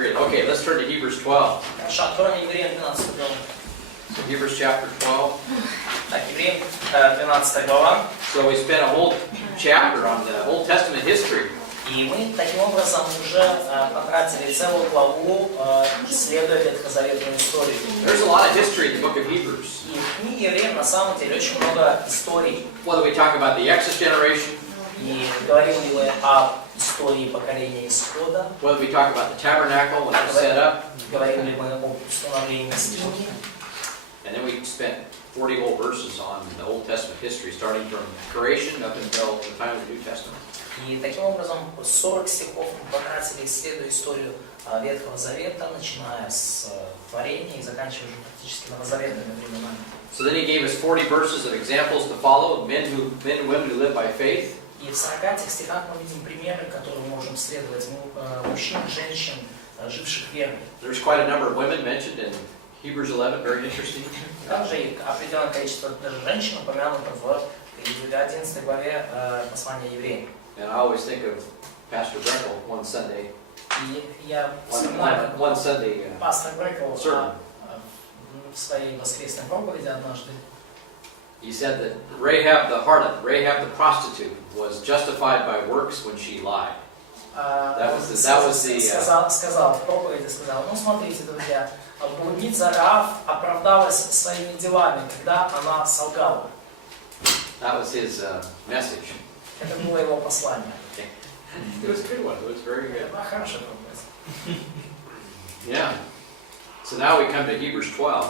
Okay, let's turn to Hebrews 12. Хорошо, откроем Евреям 12 главу. So Hebrews chapter 12. Так, Евреям 12 глава. So we spent a whole chapter on the Old Testament history. И мы таким образом уже потратили целую главу, исследуя ветхозаветную историю. There's a lot of history in the book of Hebrews. И в книге Евреям на самом деле очень много историй. Whether we talk about the Exodus generation, И говорим ли мы об истории поколения Исхода, whether we talk about the tabernacle when it was set up, говорим ли мы об установлении скинии. and then we spent 40 whole verses on the Old Testament history, starting from creation up until the time of the New Testament. И таким образом 40 стихов мы потратили, исследуя историю Ветхого Завета, начиная с творения и заканчивая уже практически новозаветными временами. So then he gave us 40 verses of examples to follow, men and women who live by faith. И в 40 этих стихах мы видим примеры, которые мы можем следовать, мужчин, женщин, живших верой. There's quite a number of women mentioned in Hebrews 11, very interesting. Также и определенное количество даже женщин упомянуто в 11 главе послания Евреям. And I always think of Pastor Breckel one Sunday. И я вспоминаю, One Sunday пастор Брекл sermon. в своей воскресной проповеди однажды. He said that Rahab the harlot, Rahab the prostitute, was justified by works when she lied. Сказал в проповеди, ну смотрите, друзья, блудница Раав оправдалась своими делами, когда она солгала. That was his message. Это было его послание. It was a good one. It was very good. Хорошая проповедь. Yeah. So now we come to Hebrews 12.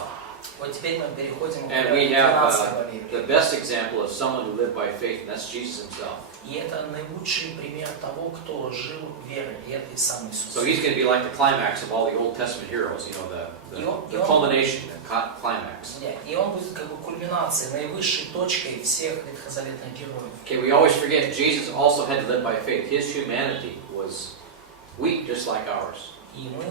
Вот теперь мы переходим к And we have 12 главе. the best example of someone who lived by faith, and that's Jesus himself. И это наилучший пример того, кто жил верой, и это и сам Иисус. So he's going to be like the climax of all the Old Testament heroes, you know, the culmination, the climax. И он будет как бы кульминацией, наивысшей точкой всех ветхозаветных героев. Okay, we always forget Jesus also had to live by faith. His humanity was weak, just like ours. И мы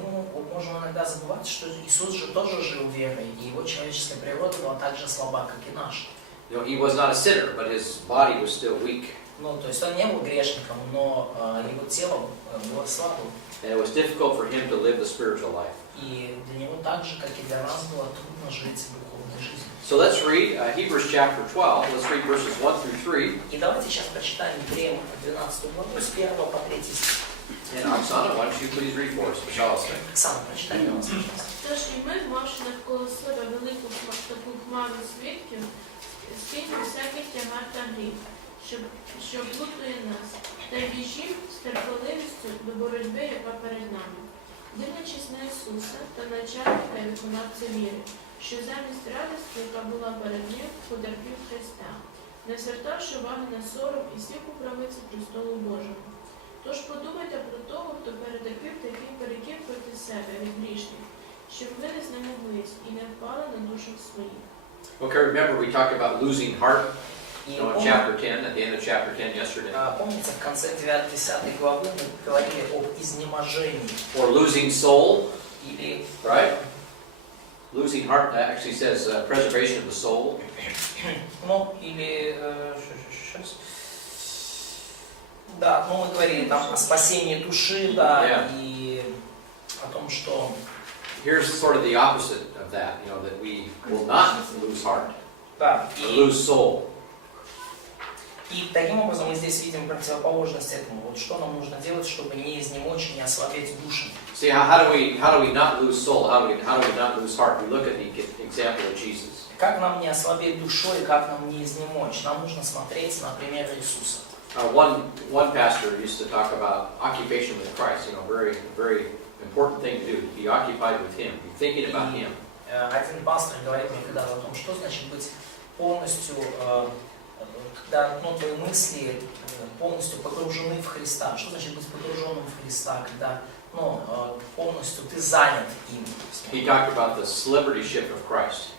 можем иногда забывать, что Иисус же тоже жил верой, и его человеческая природа была так же слаба, как и наша. You know, he was not a sinner, but his body was still weak. Ну, то есть он не был грешником, но его тело было слабым. And it was difficult for him to live the spiritual life. И для него так же, как и для нас, было трудно жить духовной жизнью. So let's read Hebrews chapter 12. Let's read verses 1 through 3. И давайте сейчас прочитаем Евреям 12 главу с 1 по 3 стих. And Oksana, why don't you please read for us, пожалуйста. Оксана, прочитай для нас, пожалуйста. Тож і ми, мавши навколо себе велику таку хмару свідків, скиньмо всякий тягар та гріх, що плутає нас, та біжім з терпеливістю до боротьби, яка перед нами, дивлячись на Ісуса та начальника і виконавця віри, що замість радості, яка була перед ним, потерпів Христа, не звертавши уваги на сором і сів у правиці престолу Божого. Тож подумайте про того, хто перетерпів такий перекір проти себе від грішних, щоб ви не знемоглись і не впали на душах своїх. Okay, remember we talked about losing heart in chapter 10, at the end of chapter 10 yesterday. Помните, в конце 9-10 главы мы говорили об изнеможении. Or losing soul, Или, right? Losing heart actually says preservation of the soul. ну, или, сейчас. Да, ну мы говорили там о спасении души, да, и о том, что... Here's sort of the opposite of that, you know, that we will not lose heart, Да, or lose soul. И таким образом мы здесь видим противоположность этому. Вот что нам нужно делать, чтобы не изнемочь, не ослабеть души. See, how do we not lose soul? How do we not lose heart? We look at the example of Jesus. Как нам не ослабеть душой, как нам не изнемочь? Нам нужно смотреть на пример Иисуса. One pastor used to talk about occupation with Christ. You know, very important thing to do. Be occupied with Him. Be thinking about Him. Один пастор говорит мне когда-то о том, что значит быть полностью, когда твои мысли полностью погружены в Христа. Что значит быть погруженным в Христа, когда полностью ты занят им. He talked about the celebrityship of Christ.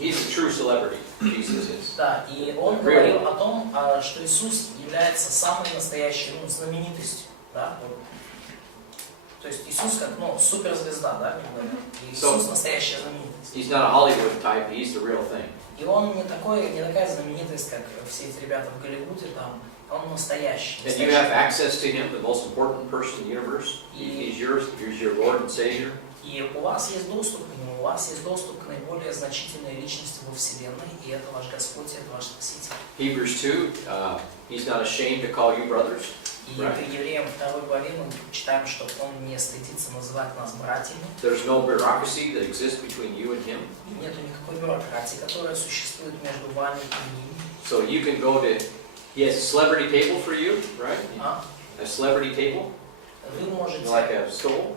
He's a true celebrity. Jesus is. Да, и он говорил о том, что Иисус является самой настоящей знаменитостью. Да? То есть Иисус как суперзвезда, да? Иисус настоящая знаменитость. He's not a Hollywood type. He's the real thing. И он не такая знаменитость, как все эти ребята в Голливуде, там, Он настоящий. And you have access to Him, the most important person in the universe. He's your Lord and Savior. И у вас есть доступ к Нему, у вас есть доступ к наиболее значительной личности во Вселенной, и это ваш Господь, это ваш Спаситель. Hebrews 2, He's not ashamed to call you brothers. И в Евреям 2 главе мы читаем, что Он не стыдится называть нас братьями. There's no bureaucracy that exists between you and Him. И нету никакой бюрократии, которая существует между вами и Ним. So you can go to, He has a celebrity table for you, right? A celebrity table, Вы можете... like a stool,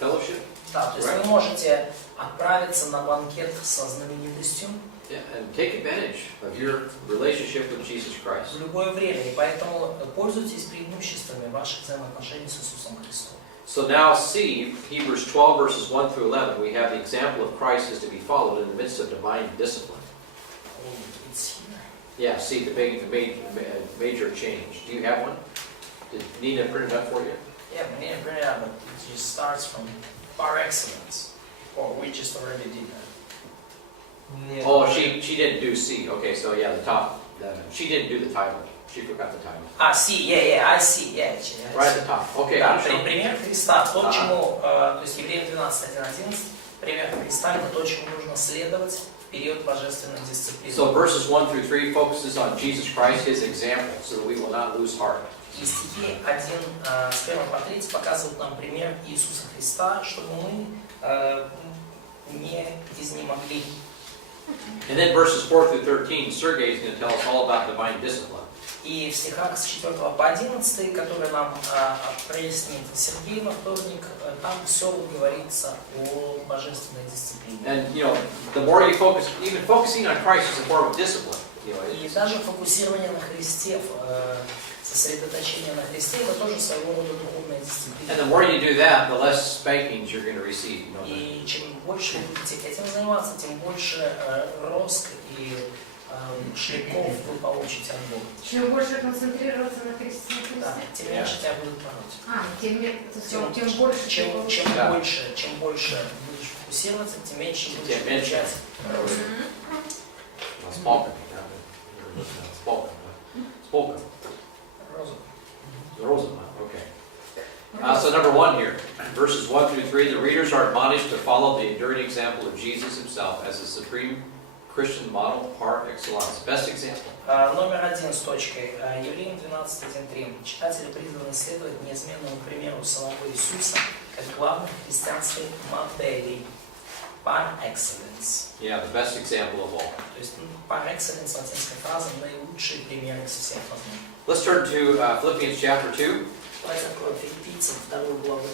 fellowship. Да, то есть вы можете отправиться на банкет со знаменитостью. Yeah, and take advantage of your relationship with Jesus Christ. В любое время, и поэтому пользуйтесь преимуществами ваших взаимоотношений с Иисусом Христом. So now see, Hebrews 12 verses 1 through 11, we have the example of Christ is to be followed in the midst of divine discipline. It's here. Yeah, see the major change. Do you have one? Did Nina print it up for you? Yeah, we need to bring it up, but it just starts from par excellence. Or we just already did that. Oh, she didn't do C. Okay, so yeah, the top. She didn't do the title. She forgot the title. C, I see, yeah. Right at the top. Okay. Да, пример Христа. То, чему, то есть Евреям 12:1-11, пример Христа, это то, чему нужно следовать в период божественной дисциплины. So verses 1 through 3 focuses on Jesus Christ, His example, so that we will not lose heart. И стихи 1 с 1 по 3 показывают нам пример Иисуса Христа, чтобы мы не изнемогли. And then verses 4 through 13, Sergei is going to tell us all about divine discipline. И в стихах с 4 по 11, которые нам прояснит Сергей на вторник, там все говорится о божественной дисциплине. And the more you focus, even focusing on Christ is a form of discipline. И даже фокусирование на Христе, сосредоточение на Христе, это тоже своего рода духовная дисциплина. And the more you do that, the less spankings you're going to receive. И чем больше вы будете этим заниматься, тем больше роск и шлепков вы получите от Бога. Чем больше концентрироваться на Христе, Да, тем меньше тебя будут пороть. Тем больше. Чем больше будешь фокусироваться, тем меньше будешь получать рост. Spoken. Rosen. Okay. So number 1 here, verses 1 through 3, the readers are admonished to follow the enduring example of Jesus Himself as the supreme Christian model par excellence. Best example. Номер 1 с точкой. Евреям 12:1-3. Читатели призваны следовать неизменному примеру самого Иисуса как главной христианской модели. Par excellence. Yeah, the best example of all. То есть par excellence латинская фраза, наилучший пример из всех возможных. Let's turn to Philippians chapter 2. Давайте откроем Филиппийцам 2 главу.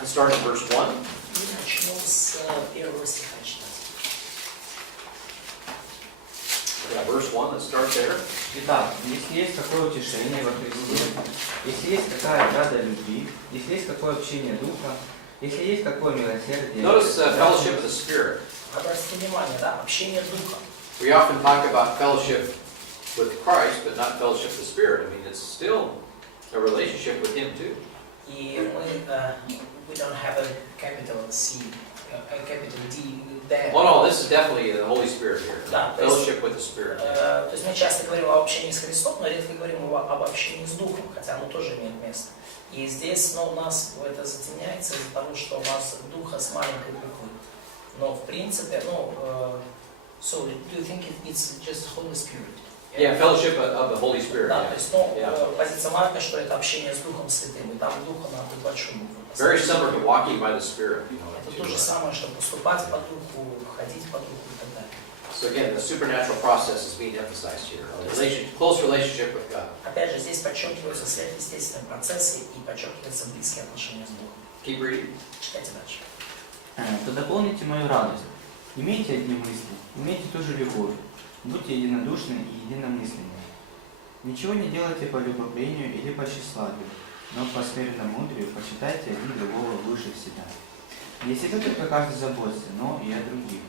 And start in verse 1. И начну с 1 стиха читать. Yeah, verse 1, let's start there. Итак, если есть какое утешение во Христе, если есть какая рада любви, если есть какое общение Духа, если есть какое милосердие... Notice fellowship of the Spirit. Обратите внимание, да, общение Духа. We often talk about fellowship with Christ, but not fellowship of the Spirit. I mean, it's still a relationship with Him too. И мы, we don't have a capital C, a capital D there. Oh no, this is definitely the Holy Spirit here. Да, Fellowship with the Spirit. То есть мы часто говорим об общении с Христом, но редко говорим об общении с Духом, хотя оно тоже имеет место. И здесь, у нас это затемняется из-за того, что у нас Духа с маленькой буквы. Но в принципе, so do you think it's just Holy Spirit? Yeah, fellowship of the Holy Spirit. Да, Yeah. то есть, позиция Марка, что это общение с Духом Святым, и там Духа надо большую букву. Very similar to walking by the Spirit. Это то же самое, что поступать по Духу, ходить по Духу и так далее. So again, the supernatural process is being emphasized here. A close relationship with God. Опять же, здесь подчеркиваются сверхъестественные процессы и подчеркиваются близкие отношения с Богом. Keep reading. Читайте дальше. То дополните мою радость. Имейте одни мысли, имейте ту же любовь, будьте единодушны и единомысленны. Ничего не делайте по любопрению или по тщеславию, но по смиренномудрию почитайте один другого выше себя. Не о себе только каждый заботится, но и о других.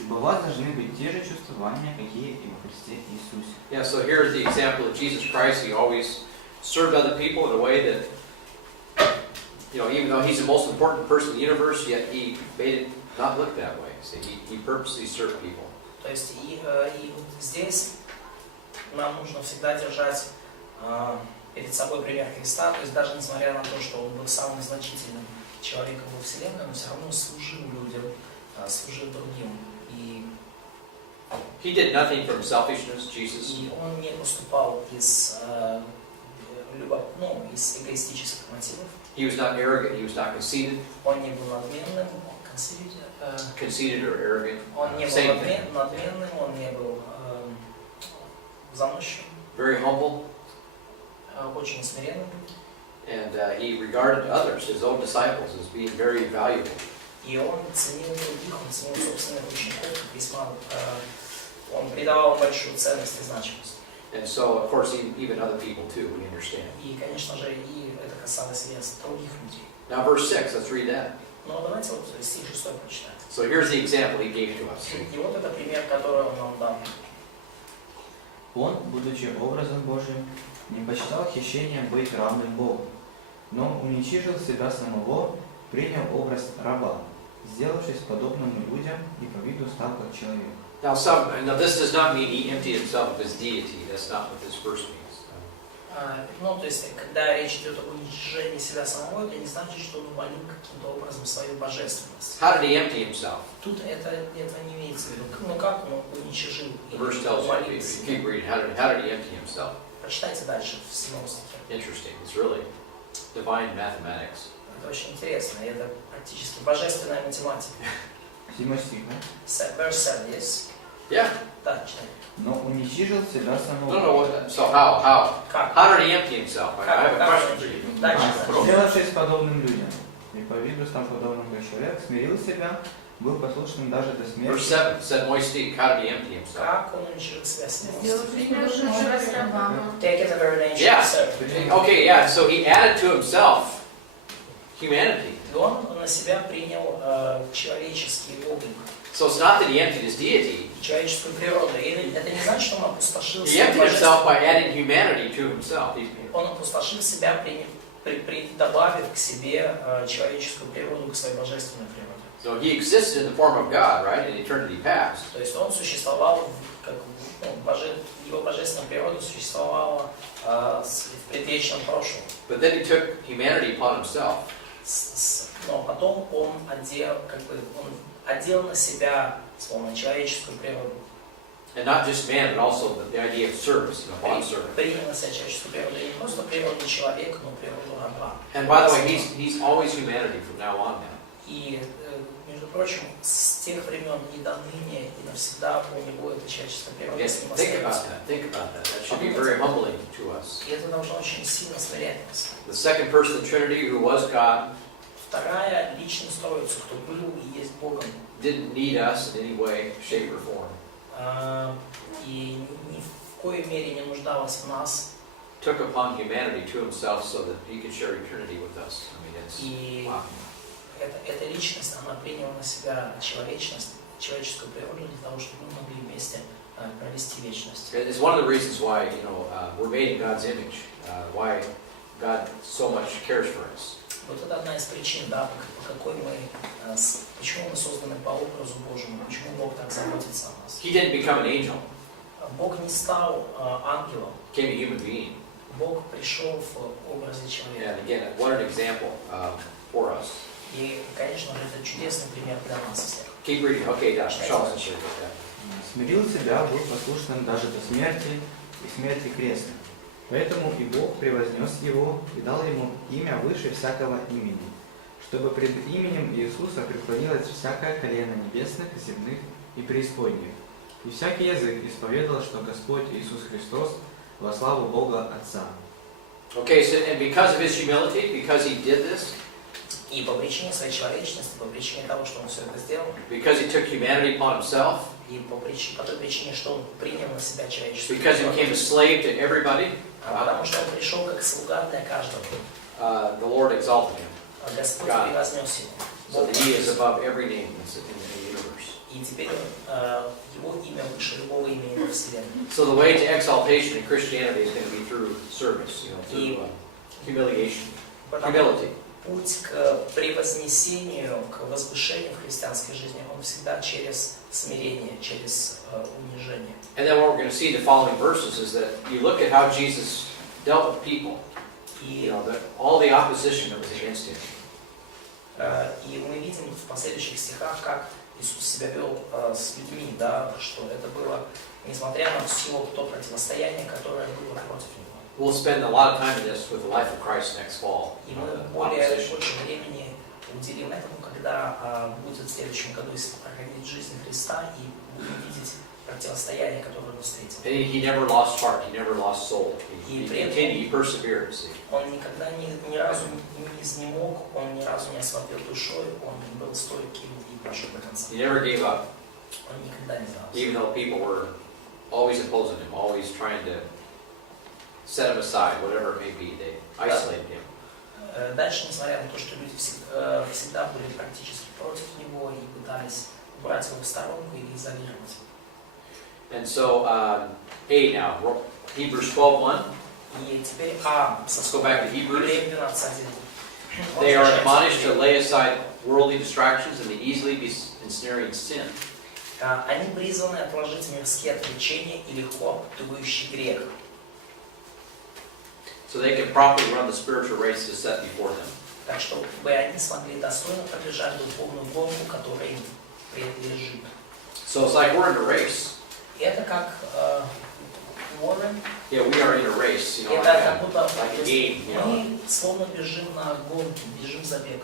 Ибо у вас должны быть те же чувствования, какие и во Христе Иисусе. Yeah, so here's the example of Jesus Christ. He always served other people in a way that, even though He's the most important person in the universe, yet He made it not look that way. See, He purposely served people. То есть и вот здесь нам нужно всегда держать перед собой пример Христа, то есть даже несмотря на то, что он был самым значительным человеком во Вселенной, он все равно служил людям, служил другим. И He did nothing from selfishness, Jesus. И он не поступал из эгоистических мотивов. He was not arrogant, he was not conceited. Он не был надменным, Conceited or arrogant. он не был Same thing. надменным, он не был заносчивым, Very humble. очень смиренным. And he regarded others, his own disciples, as being very valuable. И он ценил других, он ценил собственных учеников, весьма, он придавал им большую ценность и значимость. And so, of course, even other people too, we understand. И, конечно же, и это касалось и других людей. Now, verse 6, let's read that. Но давайте вот стих 6 прочитаем. So here's the example he gave to us. И вот это пример, который он нам дал. Он, будучи образом Божьим, не почитал хищением быть равным Богу, но уничижил себя самого, принял образ раба, сделавшись подобным людям и по виду стал как человек. Now, this does not mean he emptied himself of his deity. That's not what this verse means. То есть, когда речь идет об уничижении себя самого, это не значит, что он умолил каким-то образом свою божественность. How did he empty himself? Тут это не имеется в виду. Ну как он уничижил и The verse tells you, умолил if you себя. keep reading, how did he empty himself? Прочитайте дальше в 7 стихе. Interesting. It's really divine mathematics. Это очень интересно, и это практически божественная математика. 7 стих, да? Verse 7, yes? Yeah. Да, читай. Но уничижил себя самого. No. So how? Как? How did he empty himself? I have a question for you. Дальше. Сделавшись подобным людям, и по виду стал подобным как человек, смирил себя, был послушным даже до Verse смерти. 7 said, Moisty, how did he empty himself? Как он уничижил себя смертью? Образ раба. Take it the very nature Yeah. of servant. Okay, yeah, so he added to himself humanity. И он на себя принял человеческий облик, So it's not that he emptied his deity. человеческую природу. И это не значит, что он опустошил He себя emptied himself by adding humanity to himself. Он опустошил себя, добавив к себе человеческую природу, к своей божественной природе. So he existed in the form of God, right, in eternity past. То есть он существовал, его божественная природа существовала в предвечном прошлом. But then he took humanity upon himself. Но потом он одел на себя, словно, человеческую природу. And not just man, but also the idea of service, bond service. Принял на себя человеческую природу, и не просто природу человека, но природу раба. And by the way, he's always humanity from now on now. И, между прочим, с тех времен и до ныне, и навсегда у него эта человеческая природа Yes, с ним think about остается. that. Think about that. That should be very humbling to us. И это должно очень сильно смирять нас. The second person of the Trinity, who was God, Вторая личность Троицы, кто был и есть Богом, didn't need us in any way, shape, or form. И ни в коей мере не нуждалась в нас. Took upon humanity to himself so that he could share eternity with us. I mean, it's И wow. эта личность, она приняла на себя человечность, человеческую природу для того, чтобы мы могли вместе провести вечность. It's one of the reasons why we're made in God's image. Why God so much cares for us. Вот это одна из причин, да, почему мы созданы по образу Божьему, почему Бог так заботится о нас. He didn't become an angel. Бог не стал ангелом, Became a human being. Бог пришел в образе человека. And again, what an example for us. И, конечно же, это чудесный пример для нас всех. Keep reading. Okay, Josh. Show us that. Смирил себя, был послушным даже до смерти и смерти крестной. Поэтому и Бог превознес его и дал ему имя выше всякого имени, чтобы пред именем Иисуса преклонилось всякое колено небесных, земных и преисподних, и всякий язык исповедовал, что Господь Иисус Христос во славу Бога Отца. Okay, so and because of his humility, because he did this, И по причине своей человечности, по причине того, что он все это сделал, because he took humanity upon himself, и по той причине, что он принял на себя человеческую because he became a slave to everybody, потому что он пришел как слуга для каждого. the Lord exalted him, Господь God. превознес его. so that he is above every name that's in the universe. И теперь его имя выше любого имени во Вселенной. So the way to exaltation in Christianity is going to be through service, through humiliation, Потому humility. путь к превознесению, к возвышению в христианской жизни, он всегда через смирение, через унижение. And then what we're going to see in the following verses is that you look at how Jesus dealt with people. И All the opposition that was against him. И мы видим в последующих стихах, как Иисус себя вел с людьми, да, что это было, несмотря на все то противостояние, которое было против него. We'll spend a lot of time in this with the life of Christ next fall. И мы больше времени уделим этому, когда будет в следующем году проходить жизнь Христа и будем видеть противостояние, которое мы встретим. And he never lost heart, he never lost soul. He И continued, he persevered. See. Он никогда ни разу не изнемог, он ни разу не ослабел душой, он был стойким и прошел до конца. He never gave up, Он никогда не сдался. even though people were always opposing him, always trying to set him aside, whatever it may be. They isolated him. Дальше, несмотря на то, что люди всегда были практически против него и пытались убрать его в сторонку или изолировать. And so, now, Hebrews 12:1. И теперь Let's go back to Hebrews. Евреям 12:1. They are admonished to lay aside worldly distractions and the easily ensnaring sin. Они призваны отложить мирские отвлечения и легко обтывающий грех. So they can properly run the spiritual race that's set before them. Так что бы они смогли достойно пробежать духовную гонку, которая им предлежит. So it's like we're in a race. Это как Warren. Yeah, we are in a race, Это как будто like a game, мы словно бежим на гонке, бежим забег.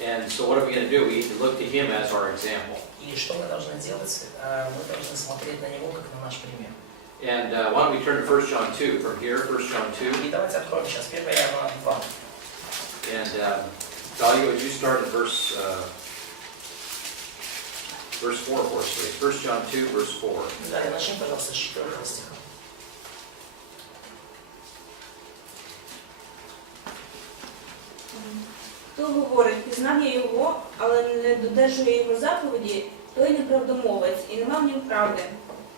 And so what are we going to do? We need to look to him as our example. И что мы должны делать? Мы должны смотреть на него как на наш пример. And why don't we turn to 1 John 2 from here, 1 John 2. И давайте откроем сейчас 1 Иоанна 2. And Dalia, would you start at verse 4 for us, please? 1 John 2, verse 4. Далее начнем, пожалуйста, с 4 стиха. Хто говорить, пізнав я його, але не додержує його заповіді, той неправдомовець і нема в нім правди.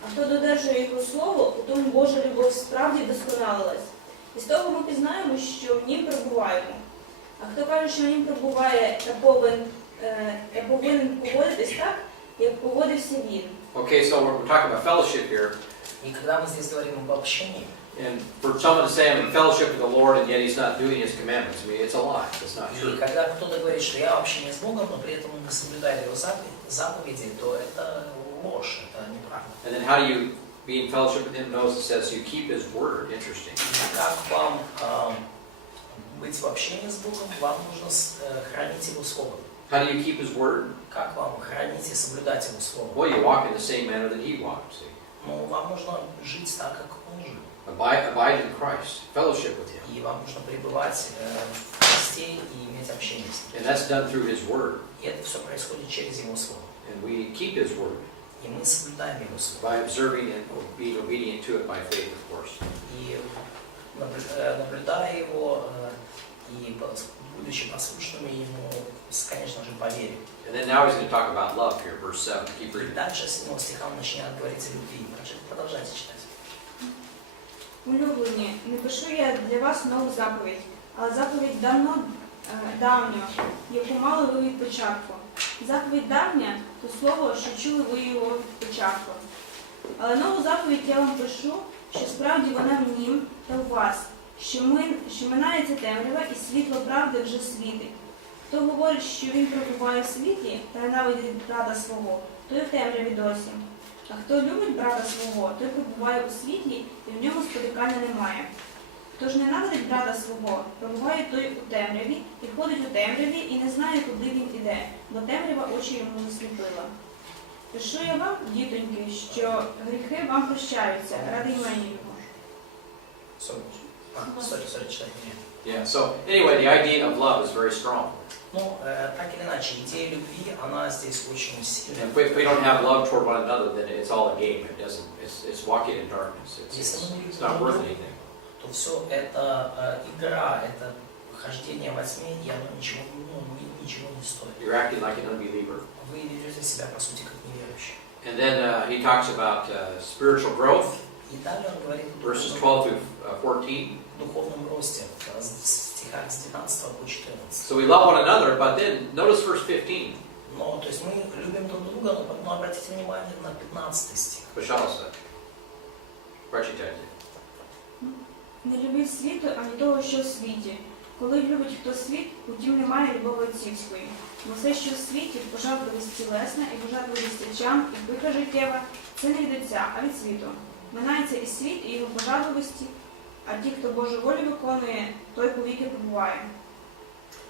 А хто додержує його слово, у тому Божа любов справді вдосконалилась. І з того ми пізнаємо, що в нім перебуваємо. А хто каже, що в нім перебуває, я повинен поводитись так, як поводився він. Okay, so we're talking about fellowship here. И когда мы здесь говорим об общении, And for someone to say I'm in fellowship with the Lord and yet he's not doing his commandments, I mean, it's a lie. It's not и true. когда кто-то говорит, что я в общении с Богом, но при этом он не соблюдает его заповеди, то это ложь, это неправда. And then how do you be in fellowship with him? Notice it says you keep his word. Interesting. Как вам быть в общении с Богом? Вам нужно хранить Его Слово. How do you keep his word? Как вам хранить и соблюдать Его Слово? Well, you walk in the same manner that he walked. See? Ну, вам нужно жить так, как Он жил. Abide in Christ. Fellowship with him. И вам нужно пребывать в Христе и иметь общение с Ним. And that's done through his word. И это все происходит через Его Слово. And we keep his word И мы соблюдаем Его Слово. by observing and being obedient to it by faith, of course. И наблюдая Его и будучи послушными Ему, конечно же, по вере. And then now he's going to talk about love here, verse 7. Keep И reading. дальше с 7 стиха он начинает говорить о любви. Продолжайте читать. Улюблені, не пишу я для вас нову заповідь, але заповідь давню, яку мали ви від початку. Заповідь давня – то слово, що чули ви його від початку. Але нову заповідь я вам пишу, що справді вона в нім та у вас, що минається темрява і світло правди вже світить. Хто говорить, що він перебуває в світлі та ненавидить брата свого, той в темряві досі. А хто любить брата свого, той перебуває у світлі, і в ньому спотикання немає. Хто ж ненавидить брата свого, перебуває той у темряві, і ходить у темряві, і не знає, куди він іде, бо темрява очі йому засліпила. Пишу я вам, дітоньки, що гріхи вам прощаються, ради імені його. Sorry, читай. Yeah, so anyway, the idea of love is very strong. Ну, так или иначе, идея любви, она здесь очень And сильная. if we don't have love toward one another, then it's all a game. It's walking in darkness. It's not worth anything. То все это игра, это хождение во тьме, и оно ничего не стоит. You're acting like an unbeliever. Вы ведете себя, по сути, как неверующий. And then he talks about spiritual growth, И далее он говорит verses о 12 through 14. духовном росте, в стихах с 12 по 14. So we love one another, but then notice verse 15. Но, то есть мы любим друг друга, но обратите внимание на 15 стих. Пожалуйста. Прочитайте. Не любіть світу, ані того, що в світі. Коли любить хто світ, утім немає любові отцівської. Бо все, що в світі, пожадливість тілесна і пожадливість очам, і пиха життєва, це не від Отця, а від світу. Минається і світ, і його пожадливості, а ті, хто Божу волю виконує, той повіки побуває.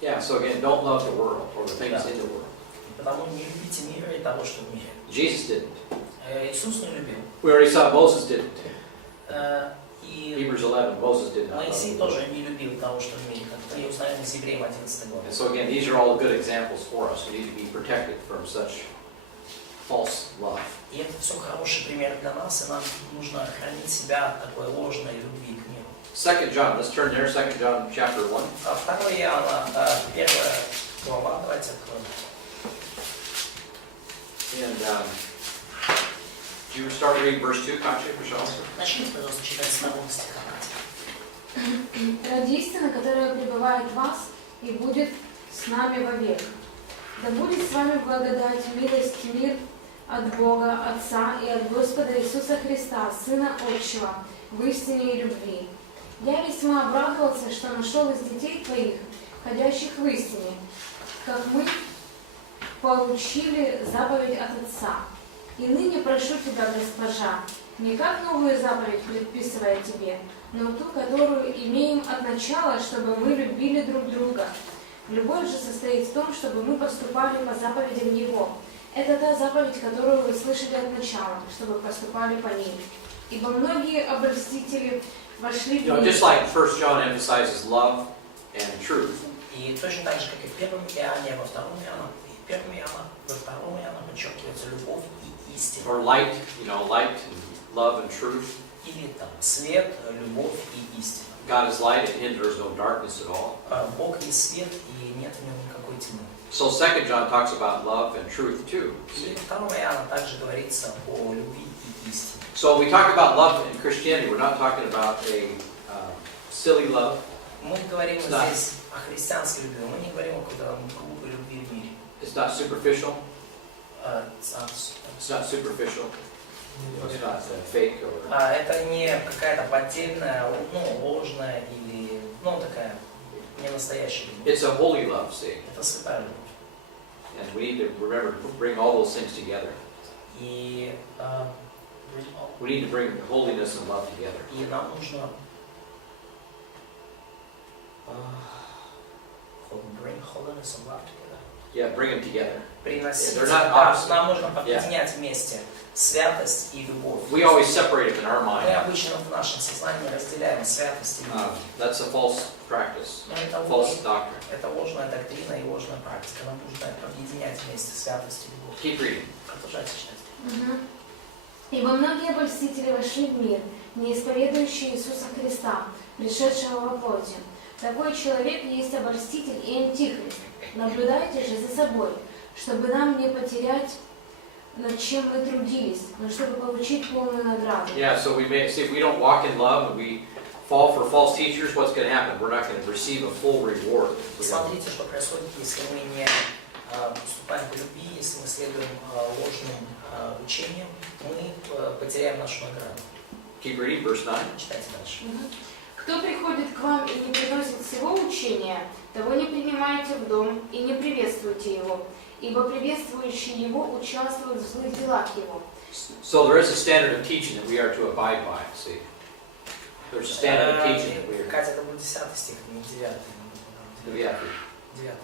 Yeah, so again, don't love the world or the things in the world. Потому не любите мира и того, что в мире. Jesus didn't. Иисус не любил. We already saw Moses didn't. И Hebrews 11, Moses did not love Моисей the world. тоже не любил того, что в мире. Как мы узнаем из Евреям 11 главы. And so again, these are all good examples for us. We need to be protected from such false love. И это все хороший пример для нас, и нам нужно хранить себя от такой ложной любви к миру. 2 John, let's turn there, 2 John chapter 1. 2 Иоанна, 1 глава, давайте откроем. And do you start reading verse 2, Katya, пожалуйста? Начните, пожалуйста, читать с 2 стиха. Ради истины, которая пребывает в вас и будет с нами вовек. Да будет с вами благодать, милость, мир от Бога, Отца и от Господа Иисуса Христа, Сына Отчего, в истине и любви. Я весьма обрадовался, что нашел из детей твоих, ходящих в истине, как мы получили заповедь от Отца. И ныне прошу тебя, Госпожа, не как новую заповедь предписывая тебе, но ту, которую имеем от начала, чтобы мы любили друг друга. Любовь же состоит в том, чтобы мы поступали по заповедям Его. Это та заповедь, которую вы слышали от начала, чтобы поступали по ней. Ибо многие обольстители вошли в Just like 1 John emphasizes love and truth. И точно так же, как и в 1 Иоанне, во 2 Иоанна, и 1 Иоанна, во 2 Иоанна подчеркивается любовь и истина. Or light, light and love and truth. Или там свет, любовь и истина. God is light, and in him there is no darkness at all. Бог есть свет, и нет в нем никакой тьмы. So 2 John talks about love and truth too. И в 2 Иоанна также говорится о любви и истине. So we talk about love in Christianity. We're not talking about a silly love. Мы говорим Да. здесь о христианской любви, мы не говорим о какой-то глупой любви в мире. It's not superficial. It's It's not superficial. It's not fake or. Это не какая-то поддельная, ложная или, такая не настоящая любовь. It's a holy love, see. Это святая любовь. And we need to remember to bring all those things together. И We need to bring holiness and love together. нам нужно bring holiness and love together. Yeah, bring them together. Приносить, They're not opposite. нам нужно объединять вместе святость и любовь. We always separate them in our Мы mind. обычно в нашем сознании разделяем святость и любовь. That's a false practice, Но это false doctrine. это ложная доктрина и ложная практика. Нам нужно объединять вместе святость и любовь. Keep reading. Продолжайте читать. Ибо многие обольстители вошли в мир, не исповедующие Иисуса Христа, пришедшего во плоти. Такой человек есть обольститель и антихрист. Наблюдайте же за собой, чтобы нам не потерять, над чем мы трудились, но чтобы получить полную награду. Yeah, so we may see if we don't walk in love and we fall for false teachers, what's going to happen? We're not going to receive a full reward. Смотрите, что происходит, если мы не поступаем по любви, если мы следуем ложным учениям, мы потеряем нашу награду. Keep reading, verse 9. Читайте дальше. Кто приходит к вам и не приносит всего учения, того не принимайте в дом и не приветствуйте его, ибо приветствующий его участвует в злых делах его. So there is a standard of teaching that we are to abide by. See, there's a standard of teaching that we are. Катя, это был 10 стих, не 9. Yeah. 9.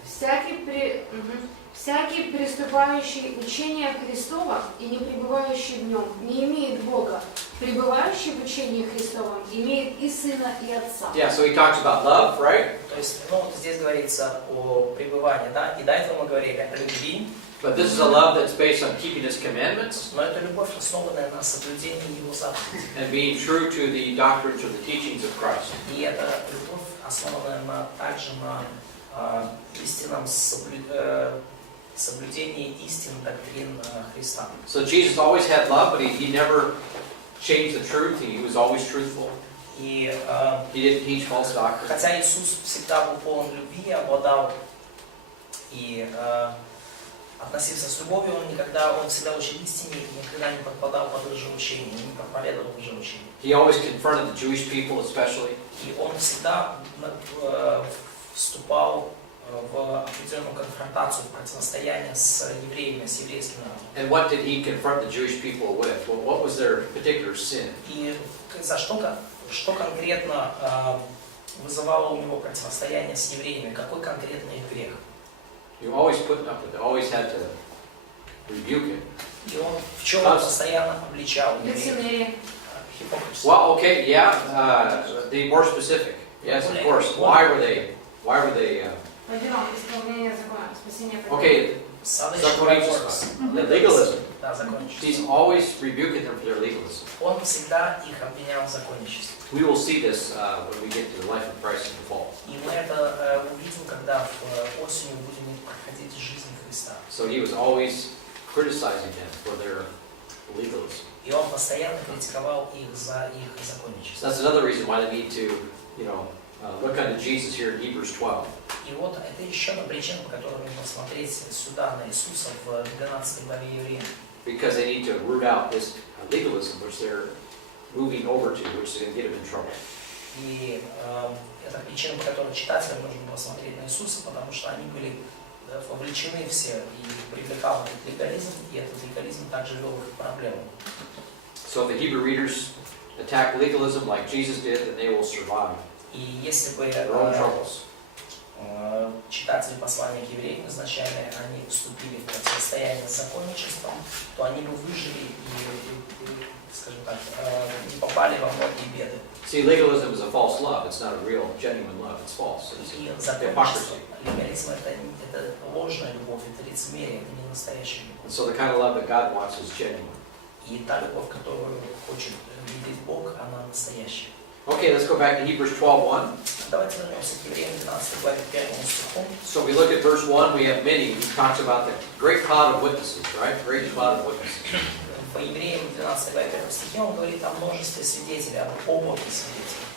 Всякий приступающий учение Христова и не пребывающий в нем не имеет Бога. Пребывающий в учении Христовом имеет и Сына, и Отца. Yeah, so he talks about love, right? То есть, здесь говорится о пребывании, да? И до этого мы говорили о любви. But this is a love that's based on keeping His commandments Но это любовь, основанная на соблюдении Его заповедей. and being true to the doctrines or the teachings of Christ. И это любовь, основанная также на истинном соблюдении истин доктрин Христа. So Jesus always had love, but he never changed the truth. He was always truthful. И He didn't teach false doctrine. хотя Иисус всегда был полон любви, обладал и относился с любовью, он всегда учил истине и никогда не подпадал под лжеучение, не проповедовал лжеучение. He always confronted the Jewish people especially. И он всегда вступал в определенную конфронтацию, в противостояние с евреями, с еврейским народом. And what did he confront the Jewish people with? Well, what was their particular sin? И за что конкретно вызывало у него противостояние с евреями? Какой конкретный их грех? You always put up with it, always had to rebuke it. И он в чем постоянно обличал евреев? Лицемерие. Hypocrisy. Well, okay, yeah, be more specific. Yes, of course. Why were they? Пойдем, исполнение закона, спасение. Okay, the legalism. Да, законничество. He's always rebuking them for their legalism. Он всегда их обвинял в законничестве. We will see this when we get to the life of Christ in the fall. И мы это увидим, когда осенью будем проходить жизнь Христа. So he was always criticizing them for their legalism. И он постоянно критиковал их за их законничество. That's another reason why they need to, look unto Jesus here in Hebrews 12. И вот это еще одна причина, по которой нужно смотреть сюда на Иисуса в 12 главе Евреям. Because they need to root out this legalism which they're moving over to, which is going to get them in trouble. И это причина, по которой читателям нужно было смотреть на Иисуса, потому что они были вовлечены все, и привлекал этот легализм, и этот легализм также вел их к проблемам. So if the Hebrew readers attack legalism like Jesus did, then they will survive И если бы their own troubles. читатели послания к евреям изначально они вступили в противостояние с законничеством, то они бы выжили и скажем так, не попали во многие беды. See, legalism is a false love. It's not a real, genuine love. It's false. It's И hypocrisy. легализм это ложная любовь, это лицемерие, это не настоящая любовь. And so the kind of love that God wants is genuine. И та любовь, которую хочет видеть Бог, она настоящая. Okay, let's go back to Hebrews 12:1. Давайте вернемся к Евреям 12 главе 1 стиху. So we look at verse 1, we have many. He talks about the great cloud of witnesses, right? Great cloud of witnesses. По Евреям 12 главе 1 стихе он говорит о множестве свидетелей, об облаке свидетелей.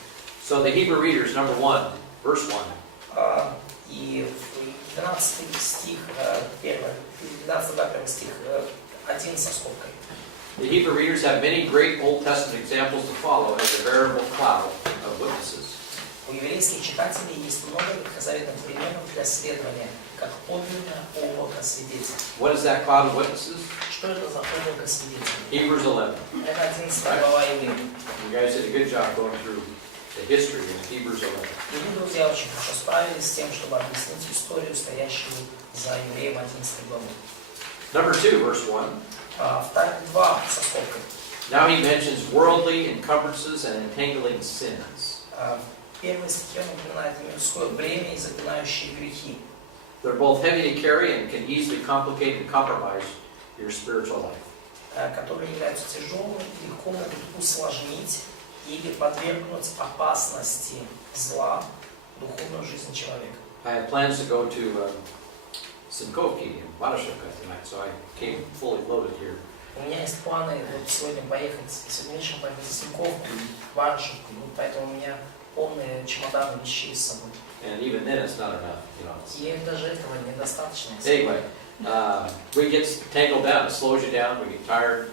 So the Hebrew readers, number 1, verse 1. И 12 стих, 12 глава 1 стих, 1 со скобкой. The Hebrew readers have many great Old Testament examples to follow as a veritable cloud of witnesses. У еврейских читателей есть много ветхозаветных примеров для следования, как подлинное облако свидетелей. What is that cloud of witnesses? Что это за облако свидетелей? Hebrews 11. Это 11 глава Евреям. You guys did a good job going through the history of Hebrews 11. И вы, друзья, очень хорошо справились с тем, чтобы объяснить историю, стоящую за Евреем 11 главой. Number 2, verse 1. 2 со скобкой. Now he mentions worldly encumbrances and entangling sins. В первой стихе он упоминает мирское бремя и запинающие грехи. They're both heavy to carry and can easily complicate and compromise your spiritual life. Которые являются тяжелыми и легко могут усложнить или подвергнуть опасности зла духовную жизнь человека. I had plans to go to Sinkovki in Barashevka tonight, so I came fully loaded here. У меня есть планы вот сегодня поехать, сегодня вечером поехать в Синьковку, в Барашевку, поэтому у меня полные чемоданы вещей с собой. And even then it's not enough, И даже этого недостаточно. Anyway, we get tangled down, it slows you down, we get tired,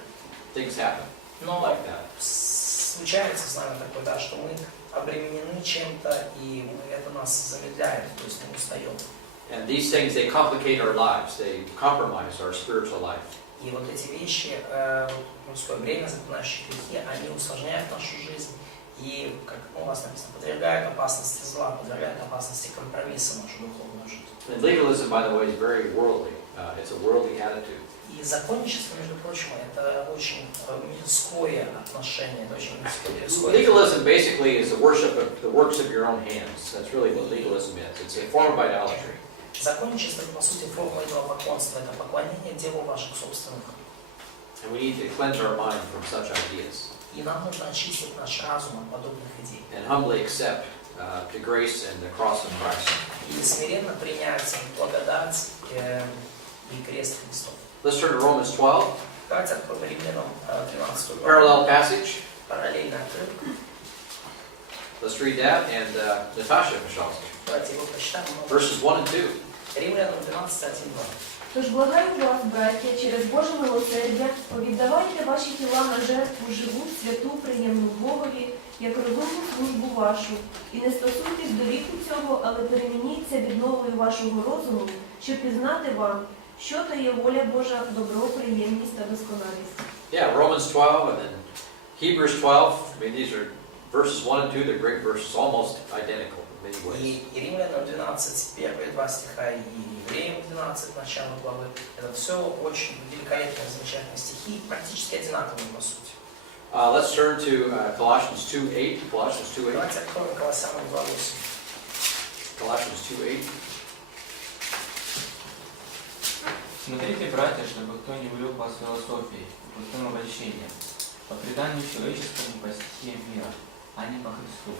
things happen Но like that. случается с нами такое, да, что мы обременены чем-то, и это нас замедляет, то есть мы устаем. And these things, they complicate our lives, they compromise our spiritual life. И вот эти вещи, мужское время, запинающие грехи, они усложняют нашу жизнь и, как у вас написано, подвергают опасности зла, подвергают опасности компромисса нашу духовную жизнь. And legalism, by the way, is very worldly. It's a worldly attitude. И законничество, между прочим, это очень мирское отношение, это очень мирское. Legalism basically is the worship of the works of your own hands. That's really what legalism is. It's a form of idolatry. Законничество, это, по сути, форма идолопоклонства, это поклонение делу ваших собственных. And we need to cleanse our mind from such ideas. И нам нужно очистить наш разум от подобных идей. And humbly accept the grace and the cross of Christ. И смиренно принять благодать и крест Христов. Let's turn to Romans 12. Давайте откроем Римлянам 12 главу. Parallel passage. Параллельный отрывок. Let's read that. And Natasha, пожалуйста. Давайте его прочитаем. Verses 1 and 2. Римлянам 12, 1, 2. Тож благаю вас, браття, через Боже милосердя, повіддавайте ваші тіла на жертву живу, святу, приємну Богові, як розумну службу вашу, і не стосуйтесь до віку цього, але перемініться відновою вашого розуму, щоб пізнати вам, що то є воля Божа, добро, приємність та досконалість. Yeah, Romans 12 and then Hebrews 12. I mean, these are verses 1 and 2. They're great verses, almost identical in many ways. И Римлянам 12, первые два стиха, и Евреям 12, начало главы. Это все очень великолепные, замечательные стихи, практически одинаковые по сути. Let's turn to Colossians 2:8. Colossians 2:8. Давайте откроем Колоссянам 2:8. Colossians 2:8. Смотрите, братья, чтобы кто не увлек вас философией, пустым обольщением, по преданию человеческому, по стихиям мира, а не по Христу.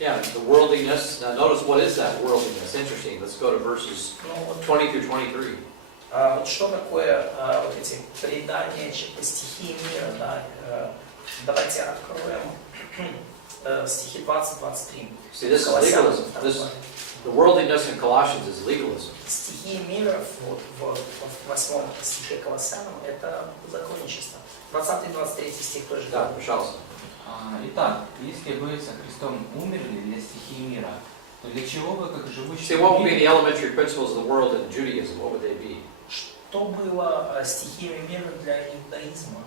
Yeah, the worldliness. Now notice what is that worldliness? Interesting. Let's go to verses 20 through 23. Вот что такое вот эти предания по стихии мира, да? Давайте откроем стихи 20-23. See, this is legalism. The worldliness in Colossians is legalism. Стихи мира вот, в 8 стихе Колоссянам это законничество. 20-23 стих тоже. Да, пожалуйста. Итак, если вы со Христом умерли для стихии мира, то для чего вы, как живущие... See, what would be the elementary principles of the world in Judaism? What would they be? Что было стихиями мира для иудаизма?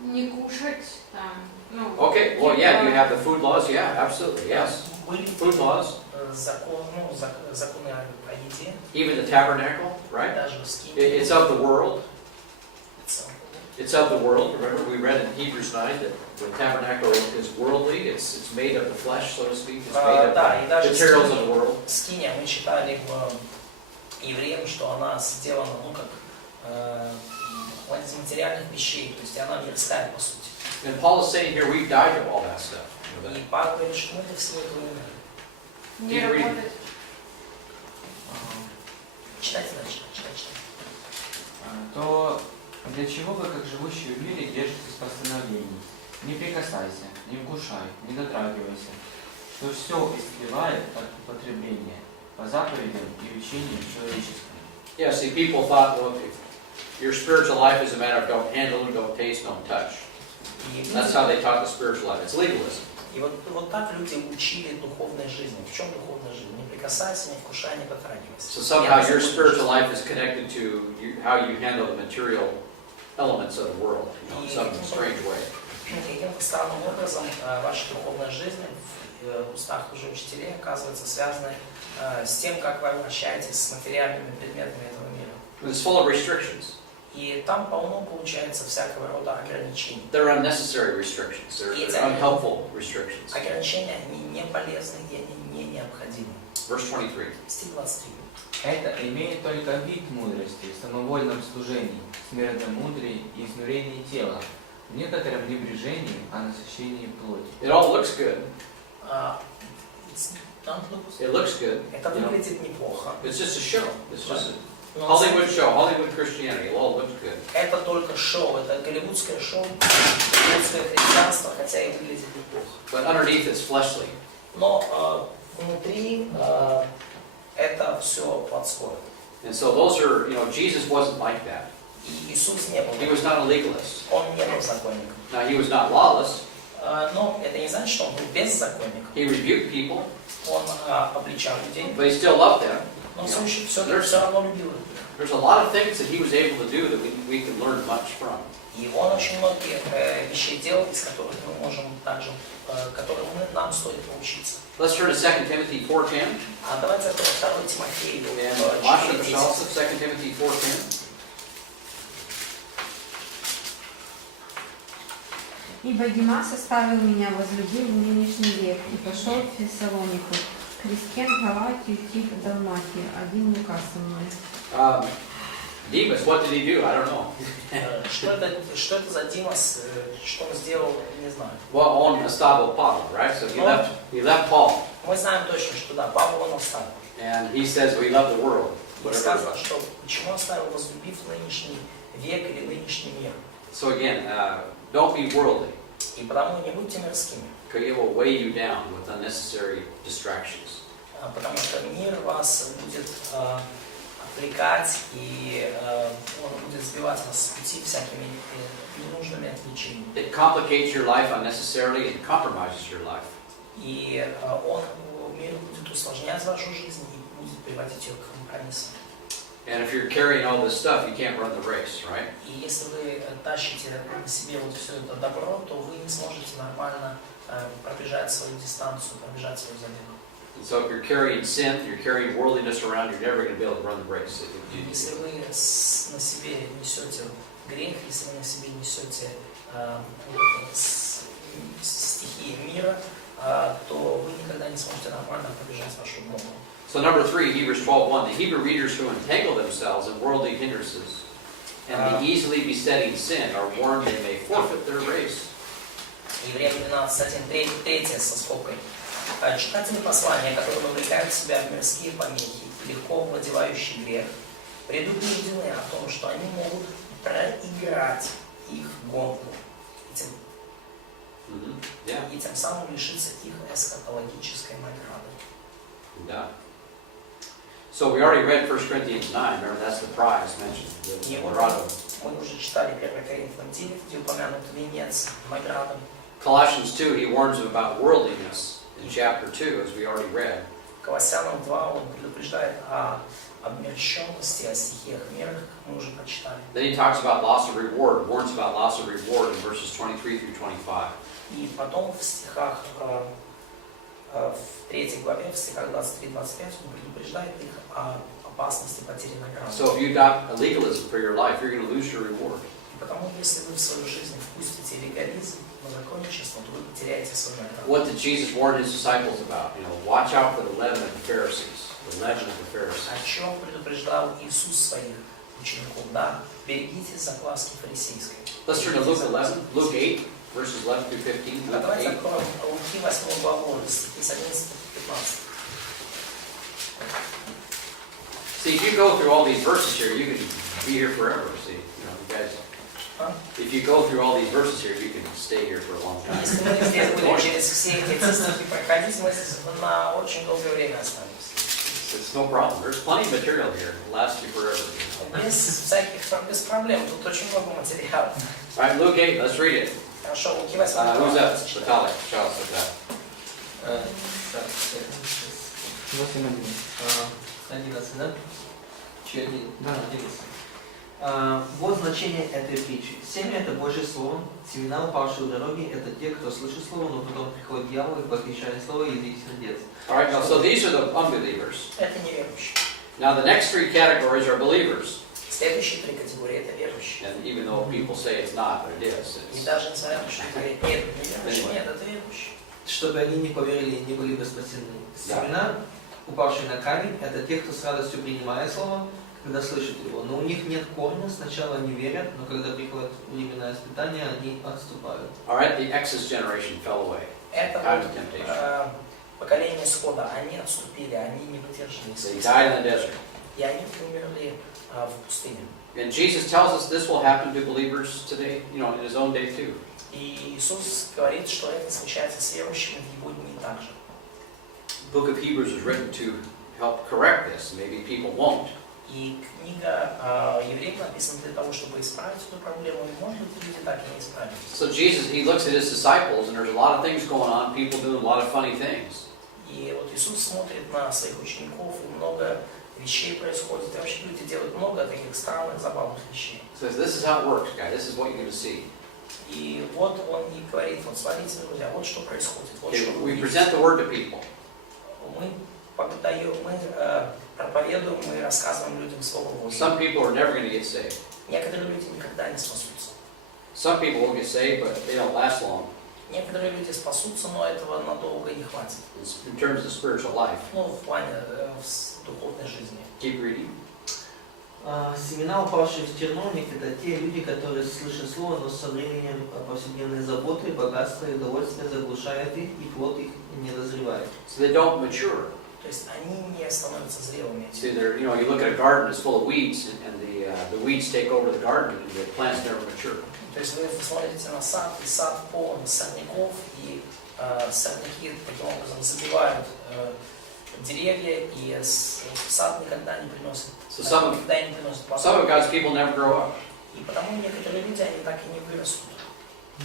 Не кушать там, ну... Okay, well, yeah, you have the food laws. Yeah, absolutely, yes. Были Food laws. законы о еде, Even the tabernacle, right? даже в скине. It's of the world. It's of the world. Remember, we read in Hebrews 9 that the tabernacle is worldly. It's made of the flesh, so to speak. It's made of Да, и the даже materials of the world. скиня мы читали в Евреям, что она сделана, ну, как из материальных вещей, то есть она мирская, по сути. And Paul is saying here, we've died to all that stuff. You know И that? Павел говорит, что мы для всего этого умерли. Не работать. Читайте дальше, читайте. То для чего вы, как живущие в мире, держитесь постановлений? Не прикасайся, не вкушай, не дотрагивайся, что все истлевает от употребления по заповедям и учениям человеческим. Yeah, see, people thought, well, your spiritual life is a matter of don't handle, don't taste, don't touch. That's how they taught the spiritual life. It's legalism. И вот так люди учили духовной жизни. В чем духовная жизнь? Не прикасайся, не вкушай, не дотрагивайся. So somehow your spiritual life is connected to how you handle the material elements of the world, you know, in some strange way. Каким-то странным образом ваша духовная жизнь в устах уже учителей оказывается связана с тем, как вы обращаетесь с материальными предметами этого мира. It's full of restrictions. И там полно получается всякого рода ограничений. They're unnecessary restrictions. They're unhelpful restrictions. Ограничения, они не полезны и они не необходимы. Verse 23. Стих 23. Это имеет только вид мудрости в самовольном служении, смиренномудрии и изнурении тела, в некотором небрежении о насыщении плоти. It all looks good. It looks good. Это выглядит неплохо. It's just a show. It's just a Hollywood show, Hollywood Christianity. It all looks good. Это только шоу, это голливудское шоу, голливудское христианство, хотя и выглядит неплохо. But underneath it's fleshly. Но внутри это все плотское. And so those are, you know, Jesus wasn't like that. И Иисус не был. He was not a legalist. Он не был законником. Now, he was not lawless. Но это не значит, что он был беззаконник. He rebuked people, Он обличал людей, but he still loved them. но все равно любил их. There's a lot of things that he was able to do that we can learn much from. И он очень многие вещи делал, из которых мы можем также, которым нам стоит поучиться. Let's turn to 2 Timothy 4:10. Давайте откроем 2 Тимофею And Massер, 4:10. пожалуйста, 2 Timothy 4:10. Ибо Димас оставил меня, возлюбил в нынешний век, и пошел в Фессалонику, Крескен, Галатию, Тит, Далматию, один Лука со мной. Demas, what did he do? I don't know. Что это за Димас, что он сделал, не знаю. Well, он оставил Павла, right? So he left Paul. Мы знаем точно, что да, Павла он оставил. And he says, we love the world. И сказано, что почему оставил, возлюбив нынешний век или нынешний мир. So again, don't be worldly. И потому не будьте мирскими. Because it will weigh you down with unnecessary distractions. Потому что мир вас будет отвлекать, и он будет сбивать вас с пути всякими ненужными отвлечениями. It complicates your life unnecessarily and compromises your life. И он будет усложнять вашу жизнь и будет приводить ее к компромиссам. And if you're carrying all this stuff, you can't run the race, right? И если вы тащите на себе вот все это добро, то вы не сможете нормально пробежать свою дистанцию, пробежать свою забегу. And so if you're carrying sin, you're carrying worldliness around, you're never going to be able to run the race. Если вы на себе несете грех, если вы на себе несете стихии мира, то вы никогда не сможете нормально пробежать вашу гонку. So number 3, Hebrews 12:1, the Hebrew readers who entangle themselves in worldly hindrances and the easily besetting sin are warned they may forfeit their race. Евреям 12:1, третье со скобкой. Читатели послания, которые вовлекают себя в мирские помехи, легко овладевающий грех, предупреждены о том, что они могут проиграть их гонку и тем самым лишиться их эсхатологической награды. Yeah. So we already read 1 Corinthians 9. Remember, that's the prize mentioned. The Dorado. Мы уже читали 1 Коринфянам 9, где упомянут венец, награда. Colossians 2, he warns them about worldliness in chapter 2, as we already read. Колоссянам 2 он предупреждает о обмерщенности, о стихиях мира, как мы уже прочитали. Then he talks about loss of reward, warns about loss of reward in verses 23 through 25. И потом в стихах, в 3 главе, в стихах 23-25, он предупреждает их о опасности потери награды. So if you got a legalism for your life, you're going to lose your reward. Потому если вы в свою жизнь впустите легализм, законничество, то вы потеряете свою награду. What did Jesus warn his disciples about? You know, watch out for the leaven of the Pharisees. The leaven of the Pharisees. О чем предупреждал Иисус своих учеников? Да, берегитесь закваски фарисейской. Let's turn to Luke 11, Luke 8, verses 11 through 15. Luke Давайте 8. откроем Луки 8 главу, стихи с 11 по 15. See, if you go through all these verses here, you can be here forever. See, you know, you guys. If you go through all these verses here, you can stay here for a long time. Если мы здесь будем через все эти стихи проходить, мы на очень долгое время останемся. It's no problem. There's plenty of material here. It'll last you forever. Без проблем. Тут очень много материала. All right, Luke 8. Let's read it. Хорошо, Луки 8 Who's глава. that? Vitalik. Shout out to that. 11, да? Чьи 11? Да. 11. Вот значение этой притчи. Семя – это Божье Слово, семена, упавшие у дороги – это те, кто слышит Слово, но потом приходит дьявол и похищает Слово из их сердец. All right, now, so these are the unbelievers. Это неверующие. Now, the next 3 categories are believers. Следующие 3 категории – это верующие. And even though people say it's not, but it is. И даже несмотря на то, что говорят, нет, это неверующие, нет, это верующие. Чтобы они не поверили и не были бы спасены. Семена, упавшие на камень – это те, кто с радостью принимает Слово, когда слышат его. Но у них нет корня, сначала они верят, но когда приходит временное испытание, они отступают. All right, the Exodus generation fell away. Это Out вот of temptation. поколение исхода, они отступили, они не выдержали They испытаний. died in the desert. И они умерли в пустыне. And Jesus tells us this will happen to believers today, you know, in his own day too. И Иисус говорит, что это случается с верующими в его дни также. The book of Hebrews is written to help correct this. Maybe people won't. И книга Евреев написана для того, чтобы исправить эту проблему, и может быть люди так и не исправят. So Jesus, he looks at his disciples, and there's a lot of things going on, people doing a lot of funny things. И вот Иисус смотрит на своих учеников, и много вещей происходит, и вообще люди делают много таких странных, забавных вещей. He says, this is how it works, guys. This is what you're going to see. И вот он и говорит, вот смотрите, друзья, вот что происходит, вот Okay, что вы we видите. present the word to people. Мы проповедуем, мы рассказываем людям Слово Божье. Some people are never going to get saved. Некоторые люди никогда не спасутся. Some people will get saved, but they don't last long. Некоторые люди спасутся, но этого надолго не хватит. In terms of spiritual life. Ну, в плане духовной жизни. Keep reading. Семена, упавшие в терновник, это те люди, которые слышат Слово, но со временем повседневные заботы, богатство и удовольствие заглушают их, и плод их не дозревает. So they don't mature. То есть они не становятся зрелыми. See, you know, you look at a garden, it's full of weeds, and the weeds take over the garden, and the plants never mature. То есть вы смотрите на сад, и сад полон сорняков, и сорняки таким образом забивают деревья и сад никогда не приносят. So some Никогда не приносят of плода. God's people never grow up. И потому некоторые люди, они так и не вырастут.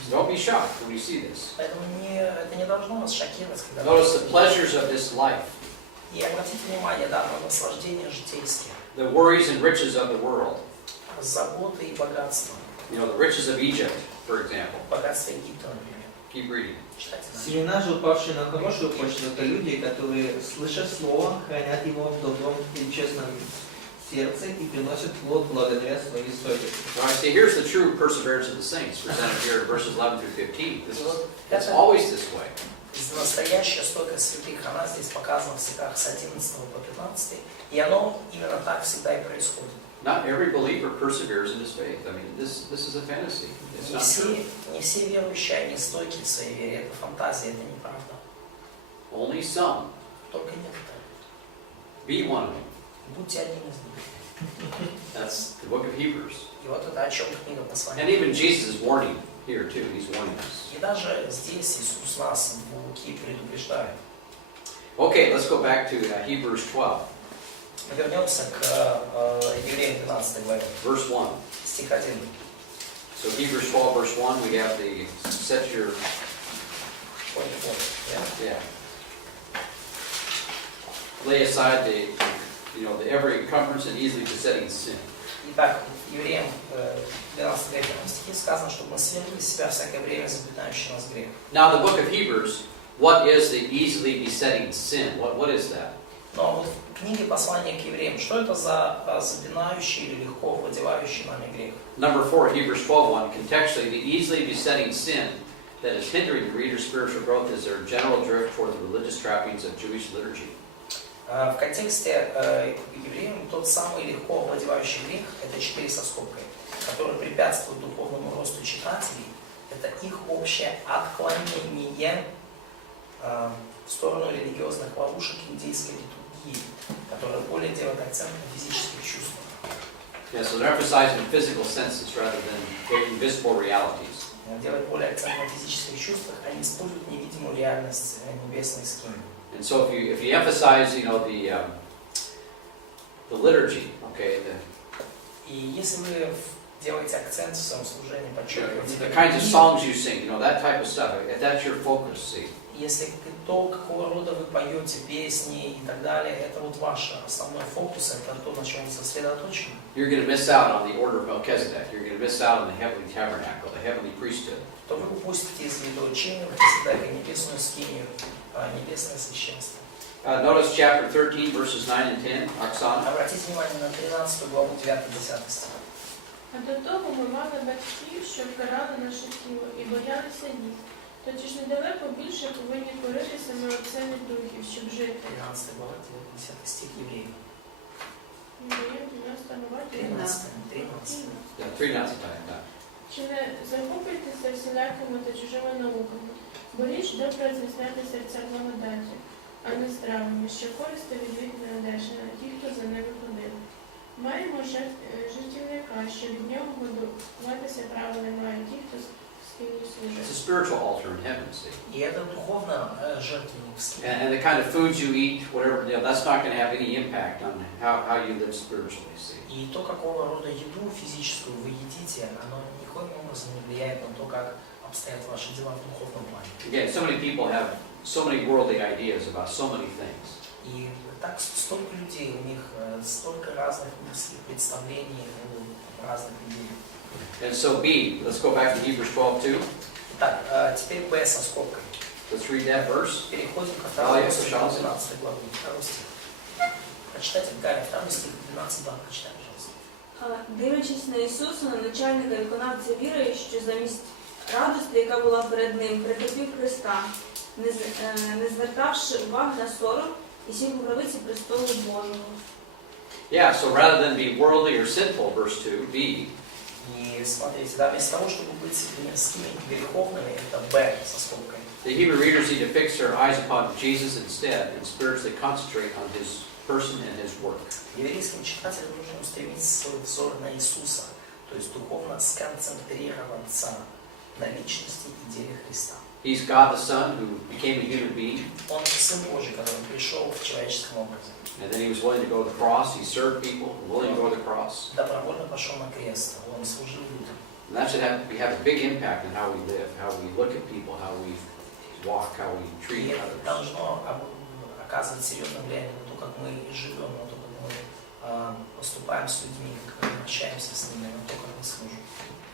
So don't be shocked when you see this. Поэтому это не должно вас шокировать, когда Notice the pleasures of this life, И обратите внимание, да, на наслаждения житейские, the worries and riches of the world. заботы и богатства. You know, the riches of Egypt, for example. Богатство Египта, например. Keep reading. Читайте дальше. Семена же, упавшие на хорошую почву, это люди, которые, слыша слово, хранят его в добром и честном сердце и приносят плод благодаря своей стойкости. Now I see here's the true perseverance of the saints, presented here in verses 11 through 15. И вот It's это always this way. настоящая стойкость святых, она здесь показана в стихах с 11 по 15, и оно именно так всегда и происходит. Not every believer perseveres in his faith. I mean, this is a fantasy. It's not true. Не все верующие, они стойки в своей вере, это фантазия, это неправда. Only some. Только некоторые. Be one of them. Будьте одним из них. That's the book of Hebrews. И вот это о чем книга And послания. even Jesus is warning here too. He's warning us. И даже здесь Иисус нас в Луки предупреждает. Okay, let's go back to Hebrews 12, Мы вернемся к Евреям 12 главе, verse 1. стих 1. So Hebrews 12, verse 1, we have the set your, yeah. Lay aside the every encumbrance and easily besetting sin. Итак, Евреям 12 главе стихе сказано, чтобы мы свергли с себя всякое время заклинающее нас грех. Now the book of Hebrews, what is the easily besetting sin? What is that? Но вот в книге послания к евреям, что это за запинающий или легко владевающий нами грех? Number 4, Hebrews 12:1, contextually, the easily besetting sin that is hindering the reader's spiritual growth is their general drift toward the religious trappings of Jewish liturgy. В контексте евреям тот самый легко овладевающий грех, это 4 со скобкой, который препятствует духовному росту читателей, это их общее отклонение в сторону религиозных ловушек иудейской литургии, которая более делает акцент на физических чувствах. Yeah, so they're emphasizing physical senses rather than very visible realities. Делает более акцент на физических чувствах, они используют невидимую реальность небесной скинии. And so if you emphasize, the liturgy, okay, И если вы делаете акцент в своем служении, подчеркиваете the kinds of songs you sing, that type of stuff, if that's your focus, see. если то, какого рода вы поете песни и так далее, это вот ваш основной фокус, это то, на чем вы сосредоточены, You're going to miss out on the order of Melchizedek. You're going to miss out on the heavenly tabernacle, the heavenly priesthood. то вы упустите из виду учения Мелхиседека, небесную скинию, небесное священство. Notice chapter 13, verses 9 and 10, Oksana. Обратите внимание на 13 главу 9-10 стих. А до того ми мали батьків, що вкарали наше тіло і боялися їх. Тоді ж недалеко більше повинні коритися ми отцеві духів, щоб жити. 13 глава 9-10 стих Евреев. Євреїв 12 глава 13. 13. Yeah, 13 times, yeah. Чи не захоплюйтеся всілякими та чужими науками, бо річ добре зміцняти серця благодаті, а не стравами, що користи від віку не одержана, ті, хто за ними ходили. Маємо жертівника, що від нього годуватися право не мають ті, хто спільно It's a служить. spiritual altar in heaven, see. И это духовно жертвенник в скинии. And the kind of foods you eat, whatever, that's not going to have any impact on how you live spiritually, see. И то, какого рода еду физическую вы едите, оно никоим образом не влияет на то, как обстоят ваши дела в духовном плане. Again, so many people have so many worldly ideas about so many things. И так столько людей, у них столько разных мыслей, представлений у разных людей. And so B, let's go back to Hebrews 12:2. Итак, теперь Б со скобкой. Let's read that verse. Переходим ко А, я 2 слышал. 12 главу, 2 стих. Прочитайте, Гарри, 2 стих, 12-2, прочитай, пожалуйста. Дивлячись на Ісуса, на начальника і виконавця віри, що замість радості, яка була перед ним, претерпів Христа, не звертавши уваги на сором, і сів у правиці престолу Божого. Yeah, so rather than be worldly or sinful, verse 2, B, И смотрите, да, вместо того, чтобы быть мирскими и греховными, это Б со скобкой. the Hebrew readers need to fix their eyes upon Jesus instead and spiritually concentrate on his person and his work. Еврейским читателям нужно устремить свой взор на Иисуса, то есть духовно сконцентрироваться на личности и деле Христа. He's God the Son who became a human being. Он Сын Божий, который пришел в человеческом образе. And then he was willing to go to the cross. He served people, willing to go to the cross. Добровольно пошел на крест. Он служил людям. And that should have a big impact on how we live, how we look at people, how we walk, how we И treat это others. должно оказывать серьезное влияние на то, как мы живем, на то, как мы поступаем с людьми, как мы общаемся с ними, на то, как мы служим.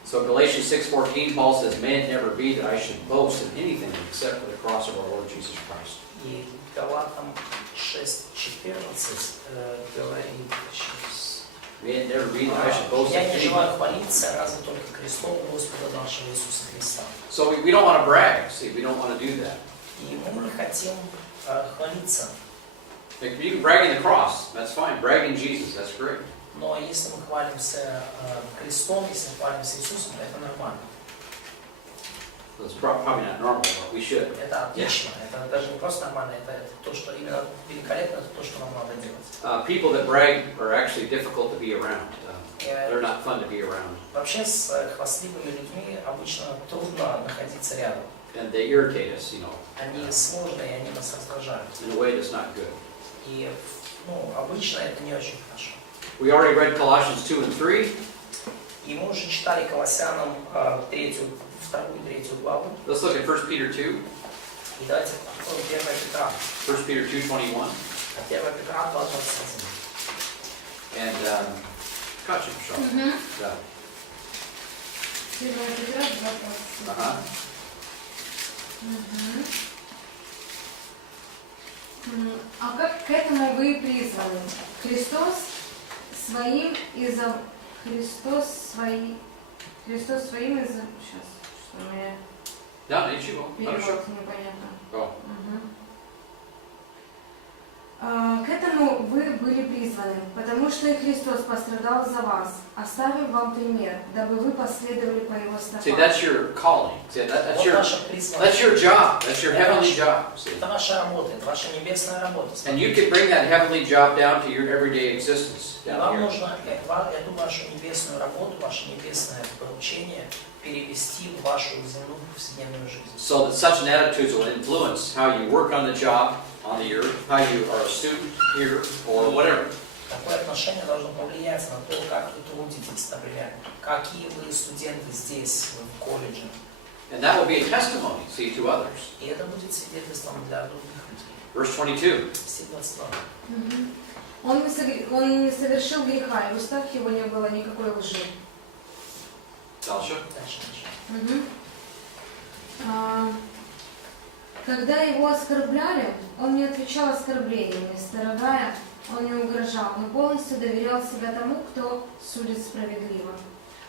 So Galatians 6:14, Paul says, "May it never be that I should boast in anything except for the cross of our Lord Jesus Christ." И Галатам 6:14 говорит, сейчас. May it never be that I should boast in Я не anything. желаю хвалиться, разве только Христом Господа нашего Иисуса Христа. So we don't want to brag. See, we don't want to do that. И мы не хотим хвалиться. Like, you can brag in the cross. That's fine. Brag in Jesus. That's great. Но если мы хвалимся Христом, если мы хвалимся Иисусом, то это нормально. So it's probably not normal, but we should. Это отлично. Это даже не просто нормально, это то, что именно великолепно, это то, что нам надо делать. People that brag are actually difficult to be around. They're not fun to be around. Вообще с хвастливыми людьми обычно трудно находиться рядом. And they irritate us, you know, Они сложные, и они нас раздражают. in a way that's not good. И обычно это не очень хорошо. We already read Colossians 2 and 3. И мы уже читали Колоссянам 2 и 3 главу. Let's look at 1 Peter 2. И давайте откроем 1 Петра. 1 Peter 2:21. 1 Петра 2:21. And gotcha, Michelle. Yeah. 1 Петра 2:21. Uh-huh. А как к этому вы призваны? Христос своим из-за... Сейчас, что у меня Да, ничего. Хорошо. перевод непонятно. О. К этому вы были призваны, потому что и Христос пострадал за вас, оставив вам пример, дабы вы последовали по Его See, стопам. that's your calling. See, that's Вот your наше призвание. that's your job. That's your heavenly job. See. Это ваша работа, это ваша небесная работа. And you can bring that heavenly job down to your everyday existence И down вам here. нужно эту вашу небесную работу, ваше небесное поручение перевести в вашу земную повседневную жизнь. So that such an attitude will influence how you work on the job on the earth, how you are a student here, or whatever. Такое отношение должно повлиять на то, как вы трудитесь, например, какие вы студенты здесь, в колледже. And that will be a testimony, see, to others. И это будет свидетельством для других людей. Verse 22. Стих 22. Он не совершил греха, и в устах его не было никакой лжи. Дальше. Дальше. Когда его оскорбляли, он не отвечал оскорблениями, строгая, он не угрожал, но полностью доверял себя тому, кто судит справедливо.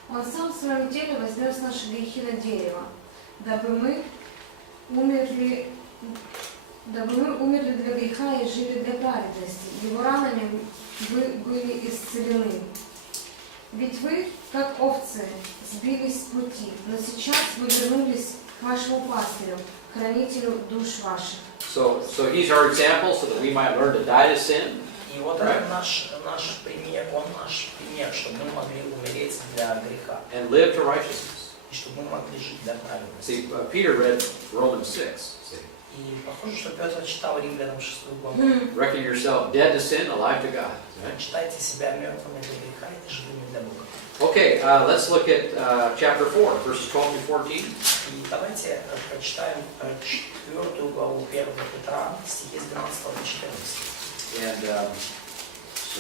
Он сам в своем теле вознес наши грехи на дерево, дабы мы умерли для греха и жили для праведности. Его ранами вы были исцелены. Ведь вы, как овцы, сбились с пути, но сейчас вы вернулись к вашему пастырю, хранителю душ ваших. So he's our example, so that we might learn to die to sin. И вот это наш пример, он наш пример, чтобы мы могли умереть для греха. And live to righteousness. И чтобы мы могли жить для праведности. See, Peter read Romans 6. See, И похоже, что Петр читал Римлянам 6 главу. reckon yourself dead to sin, alive to God. Right? Читайте себя мертвыми для греха и живыми для Бога. Okay, let's look at chapter 4, verses 12 to 14. И давайте прочитаем 4 главу 1 Петра, стихи с 12 до 14. And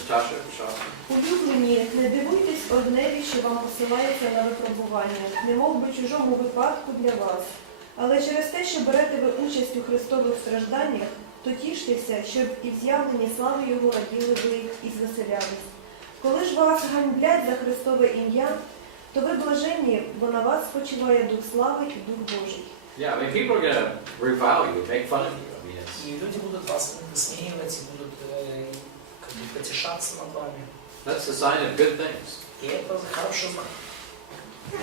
Natasha, Shaw. Улюблені, не дивуйтесь одневі, що вам посилається на випробування, немов би чужому випадку для вас. Але через те, що берете ви участь у Христових стражданнях, то тіштеся, щоб і в з'явленні слави Його раділи ви і звеселялись. Коли ж вас ганьблять за Христове ім'я, то ви блаженні, бо на вас спочиває Дух слави і Дух Божий. Yeah, I mean, people are going to revile you, make fun of you. I mean, it's, И люди будут вас высмеивать, и будут потешаться над вами. that's a sign of good things. И это хороший знак.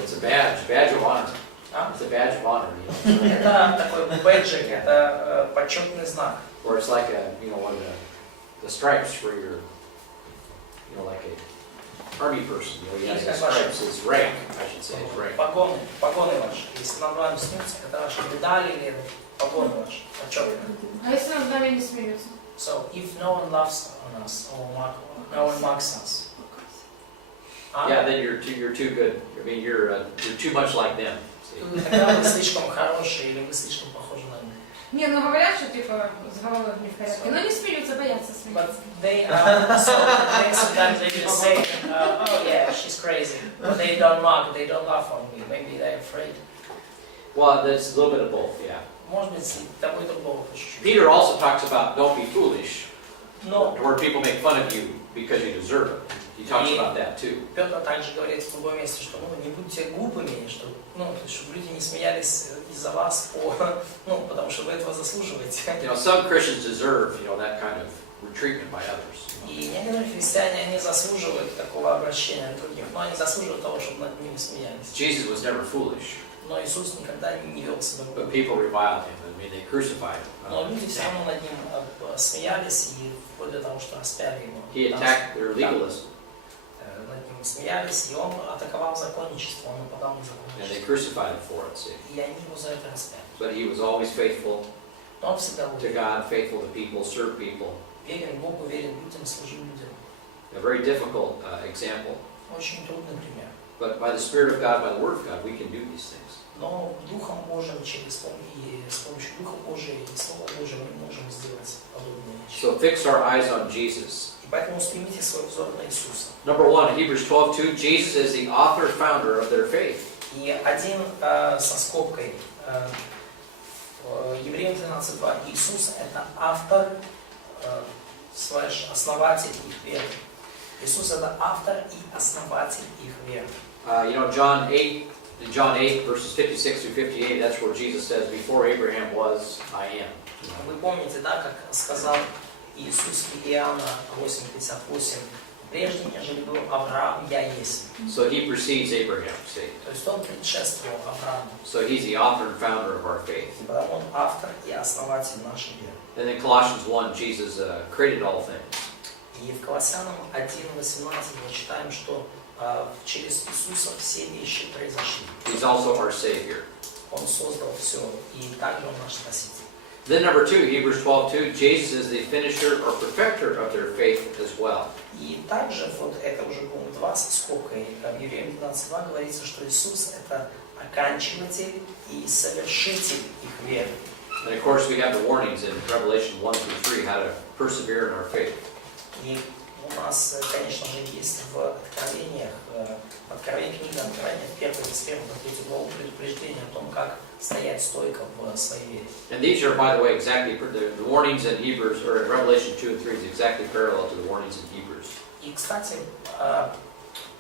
It's a badge of honor. А? It's a badge of honor, you know. Это такой бэджик, это почетный знак. Or it's like a, you know, one of the stripes for your, you know, like a army person. You know, he has his stripes, his rank, I should say, his rank. Погоны ваши. Если над вами смеются, это ваши медали или погоны ваши. А если над нами не смеются? So, if no one laughs on us, or no one mocks us, Yeah, then you're too good. I mean, you're too much like them. See? тогда вы слишком хорошие или вы слишком похожи на них. Не, ну говорят, что типа с головой не в порядке, но не смеются, боятся But смеяться. they sometimes they just say, oh yeah, she's crazy. But they don't mock, they don't laugh on me. Maybe they're afraid. Well, that's a little bit of both, yeah. Может быть, того и другого чуть-чуть. Peter also talks about don't be foolish, Но where people make fun of you because you deserve it. He talks about that too. Петр также говорит в другом месте, что не будьте глупыми, чтобы люди не смеялись из-за вас, потому что вы этого заслуживаете. You know, some Christians deserve, that kind of treatment by others. И некоторые христиане, они заслуживают такого обращения других, но они заслуживают того, чтобы над ними смеялись. Jesus was never foolish, Но Иисус никогда не вел себя but глупо. people reviled him. I mean, they crucified him. Но люди все равно над ним смеялись, и вплоть до того, что распяли его. He attacked their legalism, Над ним смеялись, и он атаковал законничество, он нападал на and they законничество. crucified him for it. See, И они его за это распяли. but he was always faithful Но он всегда был to God, faithful to people, serve people. верен Богу, верен людям, служил людям. A very difficult example, Очень трудный пример. but by the Spirit of God, by the Word of God, we can do these things. Но Духом Божьим, и с помощью Духа Божия и Слова Божьего мы можем сделать подобные вещи. So fix our eyes on Jesus. И поэтому устремите свой взор на Иисуса. Number one, Hebrews 12:2, Jesus is the author, founder of their faith. И один со скобкой, Евреям 12:2, Иисус это автор, основатель их веры. Иисус это автор и основатель их веры. In John 8, verses 56 through 58, that's where Jesus says, before Abraham was, I am. Вы помните, да, как сказал Иисус в Иоанна 8:58, прежде нежели был Авраам, я есть. So he precedes Abraham, see. То есть он предшествовал Аврааму. So he's the author and founder of our faith. Потому он автор и основатель нашей веры. And in Colossians 1, Jesus created all things. И в Колоссянам 1:18 мы читаем, что через Иисуса все вещи произошли. He's also our Savior. Он создал все, и также он наш Спаситель. Then number 2, Hebrews 12:2, Jesus is the finisher or perfecter of their faith as well. И также, вот это уже пункт 2 со скобкой, в Евреям 12:2 говорится, что Иисус это оканчиватель и совершитель их веры. And of course we have the warnings in Revelation 1 through 3, how to persevere in our faith. И у нас, конечно же, есть в Откровениях, книга Откровения, 1 с 1 по 3 главу предупреждение о том, как стоять стойко в своей вере. And these are, by the way, exactly, the warnings in Hebrews, or in Revelation 2 and 3 is exactly parallel to the warnings in Hebrews. И, кстати,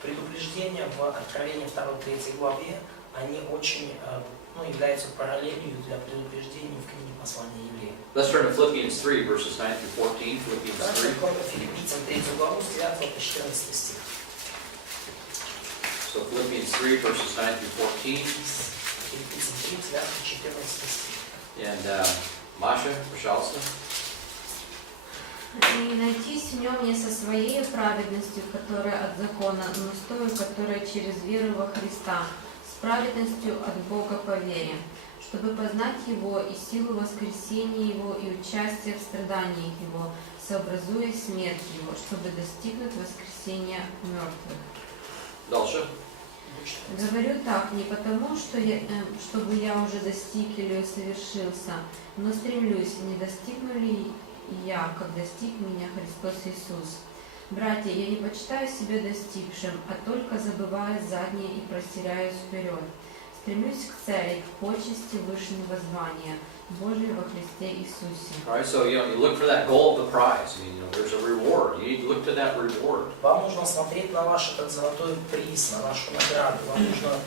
предупреждения в Откровении 2-3 главе, они очень, являются параллелью для предупреждений в книге послания евреям. Let's turn to Philippians 3, verses 9 through 14. Philippians 3. Филиппийцам 3 главу с 9 по 14 стих. So Philippians 3, verses 9 through 14. Филиппийцам 3, 9 по 14 стих. And Masha, пожалуйста. И найтись в нем не со своей праведностью, которая от закона, но с той, которая через веру во Христа, с праведностью от Бога по вере, чтобы познать Его и силу воскресения Его и участие в страданиях Его, сообразуя смерть Его, чтобы достигнуть воскресения мертвых. Дальше. Говорю так, не потому, чтобы я уже достиг или совершился, но стремлюсь, не достигну ли я, как достиг меня Христос Иисус. Братья, я не почитаю себя достигшим, а только забываю заднее и простираюсь вперед. Стремлюсь к цели, к почести вышнего звания Божия во Христе Иисусе. All right, so you look for that goal of the prize. I mean, there's a reward. You need to look to that reward. Вам нужно смотреть на ваш этот золотой приз, на нашу награду. Вам нужно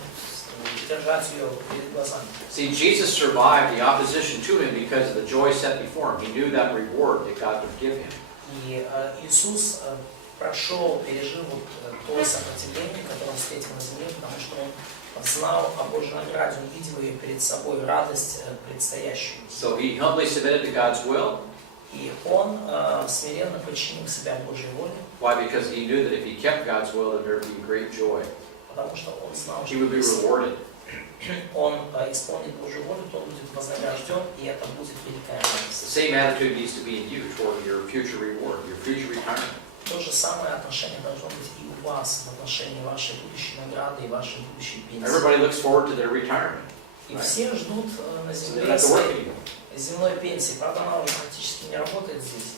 держать ее перед глазами. See, Jesus survived the opposition to him because of the joy set before him. He knew that reward that God would give him. И Иисус пережил то сопротивление, которое он встретил на земле, потому что он знал о Божьей награде, он видел ее перед собой, радость предстоящую. So he humbly submitted to God's will. И он смиренно подчинил себя Божьей воле. Why? Because he knew that if he kept God's will, that there would be great joy. Потому что он знал, He would be что rewarded. он исполнит Божью волю, то он будет вознагражден, и это будет великая The радость. same attitude needs to be in you toward your future reward, your future retirement. То же самое отношение должно быть и у вас в отношении вашей будущей награды и вашей будущей пенсии. Everybody looks forward to their retirement. И все ждут на So they земле don't have to work своей anymore. земной пенсии. Правда, она уже практически не работает здесь.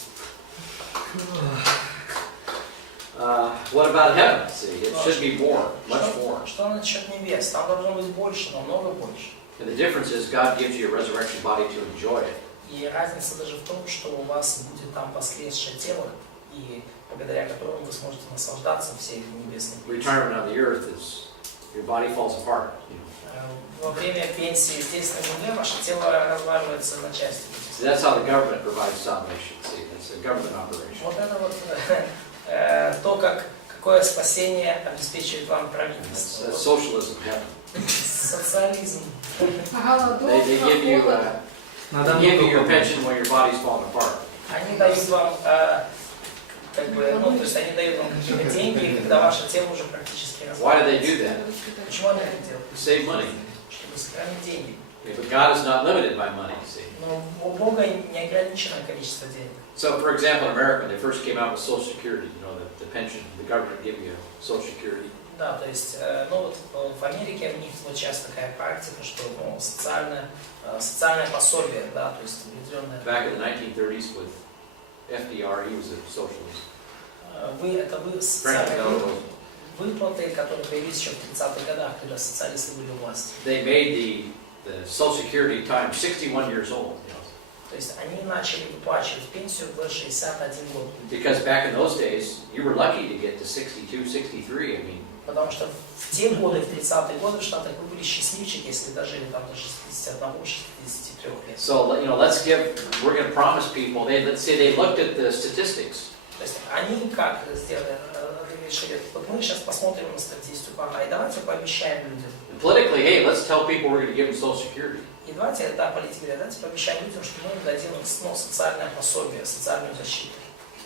What about heaven? See, it should be more, much more. Что насчет небес? Там должно быть больше, намного больше. And the difference is God gives you a resurrection body to enjoy it. И разница даже в том, что у вас будет там воскресшее тело, и благодаря которому вы сможете наслаждаться всей небесной пенсией. Retirement on the earth is your body falls apart. You know. Во время пенсии здесь на земле ваше тело разваливается на части. See, that's how the government provides salvation. See, that's a government operation. Вот это вот то, какое спасение обеспечивает вам правительство. That's socialism, heaven. Социализм. They give you your pension when your body's falling apart. Они дают вам, как бы, ну, то есть они дают вам какие-то деньги, когда ваше тело уже практически Why do they разваливается. do that? Почему они это делают? To save money. Чтобы сохранить деньги. But God is not limited by money, see. Но у Бога не ограничено количество денег. So, for example, in America, when they first came out with Social Security, you know, the pension, the government give you Social Security. Да, то есть, ну вот в Америке у них вот сейчас такая практика, что ну, социальное пособие, да, то есть определенное. Back in the 1930s with FDR, he was a socialist. Вы социальные выплаты, которые появились еще в 30-х годах, когда социалисты были у власти. They made the Social Security time 61 years old. You know. То есть они начали выплачивать пенсию в 61 год. Because back in those days, you were lucky to get to 62, 63. I mean. Потому что в те годы, в 30-е годы в Штатах, вы были счастливчики, если дожили там до 61-63 лет. So, you know, we're going to promise people, let's say they looked at the statistics. То есть они как сделали, решили, вот мы сейчас посмотрим на статистику, и давайте пообещаем людям. Politically, hey, let's tell people we're going to give them Social Security. И давайте, да, политики говорят, давайте пообещаем людям, что мы им дадим социальное пособие, социальную защиту.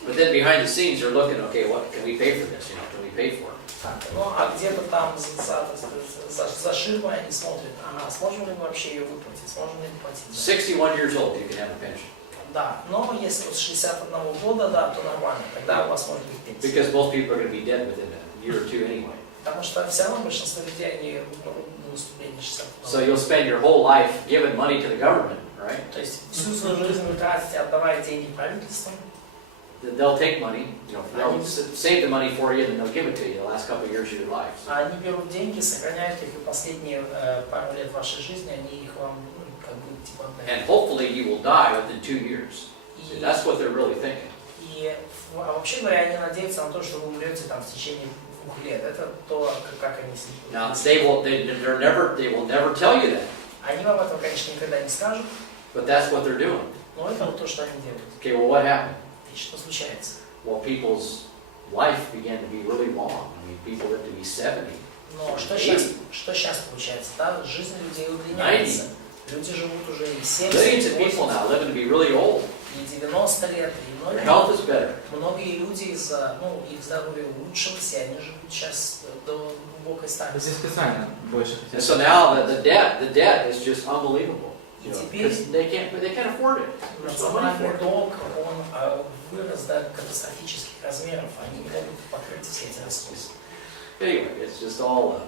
But then behind the scenes, they're looking, okay, what can we pay for this? You know, can we pay for it? Так, ну а где-то там за ширмой они смотрят, ага, сможем ли мы вообще ее выплатить, сможем ли мы платить? 61 years old, you can have a pension. Да, но если вот с 61 года, да, то нормально, тогда у вас может быть пенсия. Because most people are going to be dead within a year or two anyway. Потому что все равно большинство людей, они до наступления 61 So you'll spend your whole life giving money to the government, right? То есть всю свою жизнь вы тратите, отдавая деньги правительству. They'll take money, you know, they'll save the money for you, and then they'll give it to you the last couple of years of your life. So. Они берут деньги, сохраняют их, и последние пару лет вашей жизни они их вам как бы типа отдают. And hopefully you will die within 2 years. See, that's what they're really thinking. И вообще говоря, они надеются на то, что вы умрете там в течение 2 лет. Это то, как они себе. Now they will never tell you that. Они вам этого, конечно, никогда не скажут. But that's what they're doing. Но это вот то, что они делают. Okay, well, what happened? И что случается? Well, people's life began to be really long. I mean, people lived to be 70. Но что сейчас получается? Да? Жизнь людей удлиняется. Люди живут уже и 70, Millions of people now living to be really old. и 90 лет, и Their health is better. многие люди из-за, ну, их здоровье улучшилось, и они живут сейчас до глубокой старости. Здесь специально больше And хотят. so now the debt is just unbelievable. You know, Теперь- because they can't afford it. There's no money for Национальный it. долг, он вырос до катастрофических размеров, они не могут покрыть все эти расходы. Anyway, it's just all,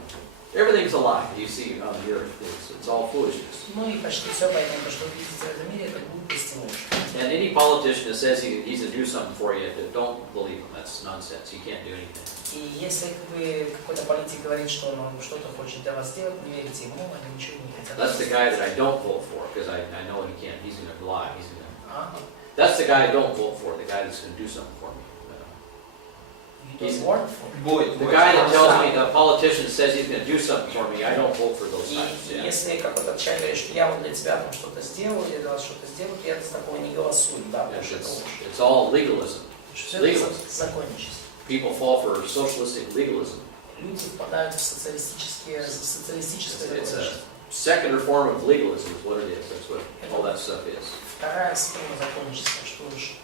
everything's a lie you see on the earth. It's all foolishness. Ну и почти все, поэтому то, что вы видите в этом мире, это глупость и ложь. And any politician that says he's to do something for you, don't believe him. That's nonsense. He can't do anything. И если какой-то политик говорит, что он что-то хочет для вас сделать, не верите ему, они ничего не хотят. That's the guy that I don't vote for because I know he can't. He's going to lie. А? That's the guy I don't vote for. The guy that's going to do something for me. You don't work for it. The guy that tells me, the politician says he's going to do something for me, I don't vote for those И types. Yeah. если какой-то человек говорит, что я вот для тебя там что-то сделал, или для вас что-то сделал, я за такого не голосую, да, потому что это ложь. It's all legalism. Все это законничество. People fall for socialistic legalism. Люди впадают в социалистическое законничество. secular form of legalism is what it is. That's what all that stuff is. Вторая схема законничества, что уж,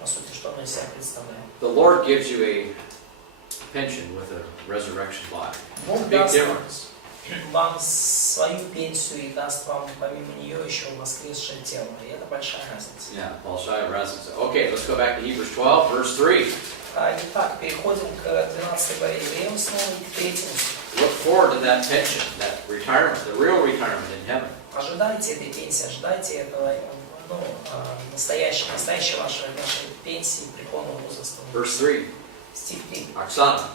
по сути, что она из себя представляет. The Lord gives you a pension with a resurrection body. Бог Big даст difference. вам свою пенсию и даст вам помимо нее еще воскресшее тело. И это большая разница. Yeah, большая разница. Okay, let's go back to Hebrews 12, verse 3. Итак, переходим к 12 главе Евреям снова и к 3 стиху. Look forward to that pension, that retirement, the real retirement in heaven. Ожидайте этой пенсии, ожидайте этого, настоящей вашей пенсии преклонного возраста. Verse 3. Стих 3. Оксана.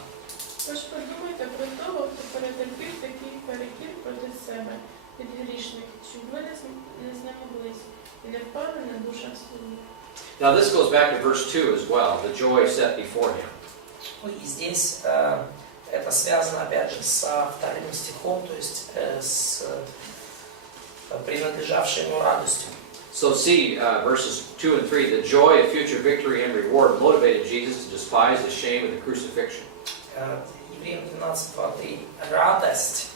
Тож подумайте про того, хто перетерпів такий перекір проти себе від грішних, щоб ви не знемоглись і не впали на душах своїх. Now this goes back to verse 2 as well, the joy set before him. И здесь это связано опять же со вторым стихом, то есть с принадлежавшей ему радостью. So see verses 2 and 3, the joy of future victory and reward motivated Jesus to despise the shame of the crucifixion. Евреям 12:2-3. Радость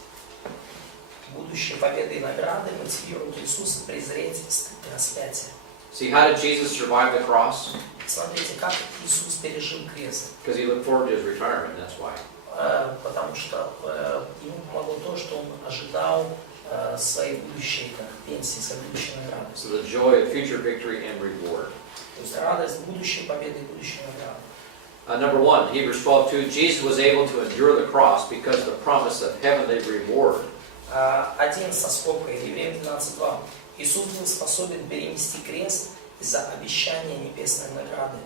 будущей победы и награды мотивирует Иисуса презреть стыд распятия. See, how did Jesus survive the cross? Смотрите, как Иисус пережил крест. Because he looked forward to his retirement, that's why. Потому что ему помогло то, что он ожидал своей будущей пенсии, своей будущей награды. So the joy of future victory and reward. То есть радость будущей победы и будущей награды. Number 1, Hebrews 12:2, Jesus was able to endure the cross because of the promise of heavenly reward. Один со скобкой, Евреям 12:2. Иисус был способен перенести крест из-за обещания небесной награды.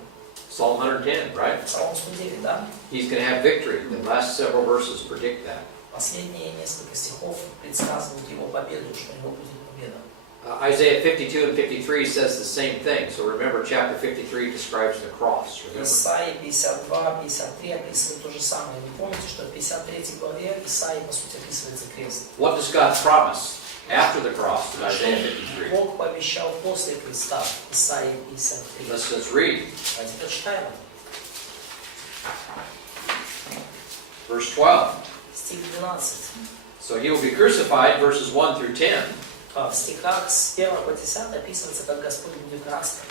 Psalm 110, right? Псалом 109, да? He's going to have victory. The last several verses predict that. Последние несколько стихов предсказывают его победу, что у него будет победа. Isaiah 52 and 53 says the same thing. So remember, chapter 53 describes the cross. Remember? Исаия 52, 53 описывает то же самое. Вы помните, что в 53 главе Исаия, по сути, описывается крест. What does God promise after the cross in Isaiah 53? Бог пообещал после креста, Исаия 53. Let's read. Давайте почитаем. Verse 12. Стих 12. So he will be crucified, verses 1 through 10. В стихах с 1 по 10 описывается, как Господь будет распят.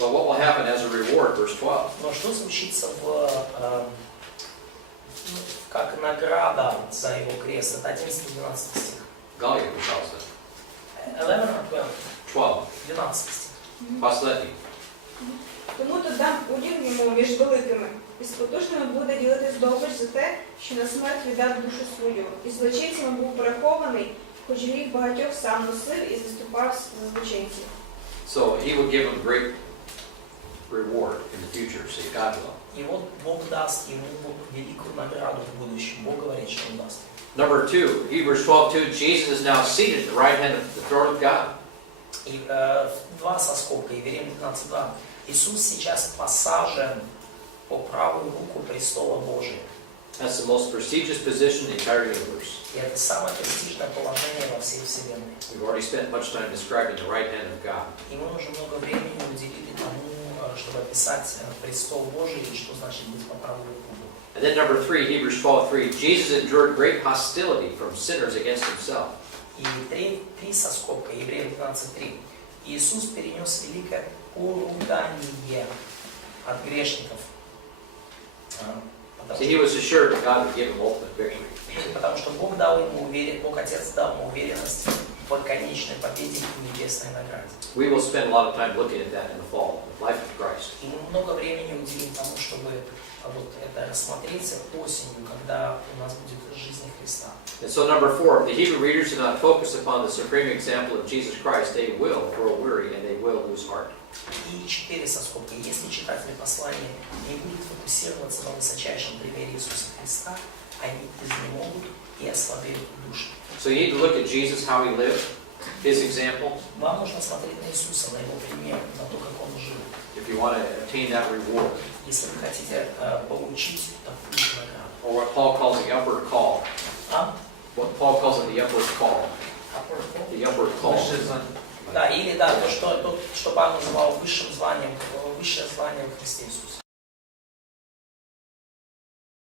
But what will happen as a reward, verse 12? Но что случится как награда за его крест? Это 11-12 стих. Галя, пожалуйста. 11 or 12? 12. 12 стих. Последний. Тому то дам уділ йому між великими, і з потужними буде ділити здобич за те, що на смерть віддав душу свою, і злочинцями був порахований, хоч гріх багатьох сам носив і заступав за злочинців. So he will give him great reward in the future, see, God will. И вот Бог даст ему великую награду в будущем. Бог говорит, что Он даст. Number 2, Hebrews 12:2, Jesus is now seated at the right hand of the throne of God. И 2 со скобкой, Евреям 12:2. Иисус сейчас посажен по правую руку престола Божия. That's the most prestigious position in the entire universe. И это самое престижное положение во всей Вселенной. We've already spent much time describing the right hand of God. И мы уже много времени уделили тому, чтобы описать престол Божий и что значит быть по правую руку Бога. And then number 3, Hebrews 12:3, Jesus endured great hostility from sinners against himself. И 3 со скобкой, Евреям 12:3. Иисус перенес великое поругание от грешников. See, he was assured that God would give him ultimate victory. Потому что Бог дал ему уверенность, Бог Отец дал ему уверенность в конечной победе и небесной награде. We will spend a lot of time looking at that in the fall, the life of Christ. И мы много времени уделим тому, чтобы вот это рассмотреть осенью, когда у нас будет жизнь Христа. And so number 4, if the Hebrew readers do not focus upon the supreme example of Jesus Christ, they will grow weary and they will lose heart. И 4 со скобкой. Если читатели послания не будут фокусироваться на высочайшем примере Иисуса Христа, они изнемогут и ослабеют души. So you need to look at Jesus, how he lived, his example, Вам нужно смотреть на Иисуса, на его пример, на то, как он жил. if you want to obtain that reward. Если вы хотите получить такую награду. Or what Paul calls the upward call. What Paul calls it the upward call. The upward call. Да, или да, то, что Павел называл высшим званием, высшее звание в Христе Иисусе.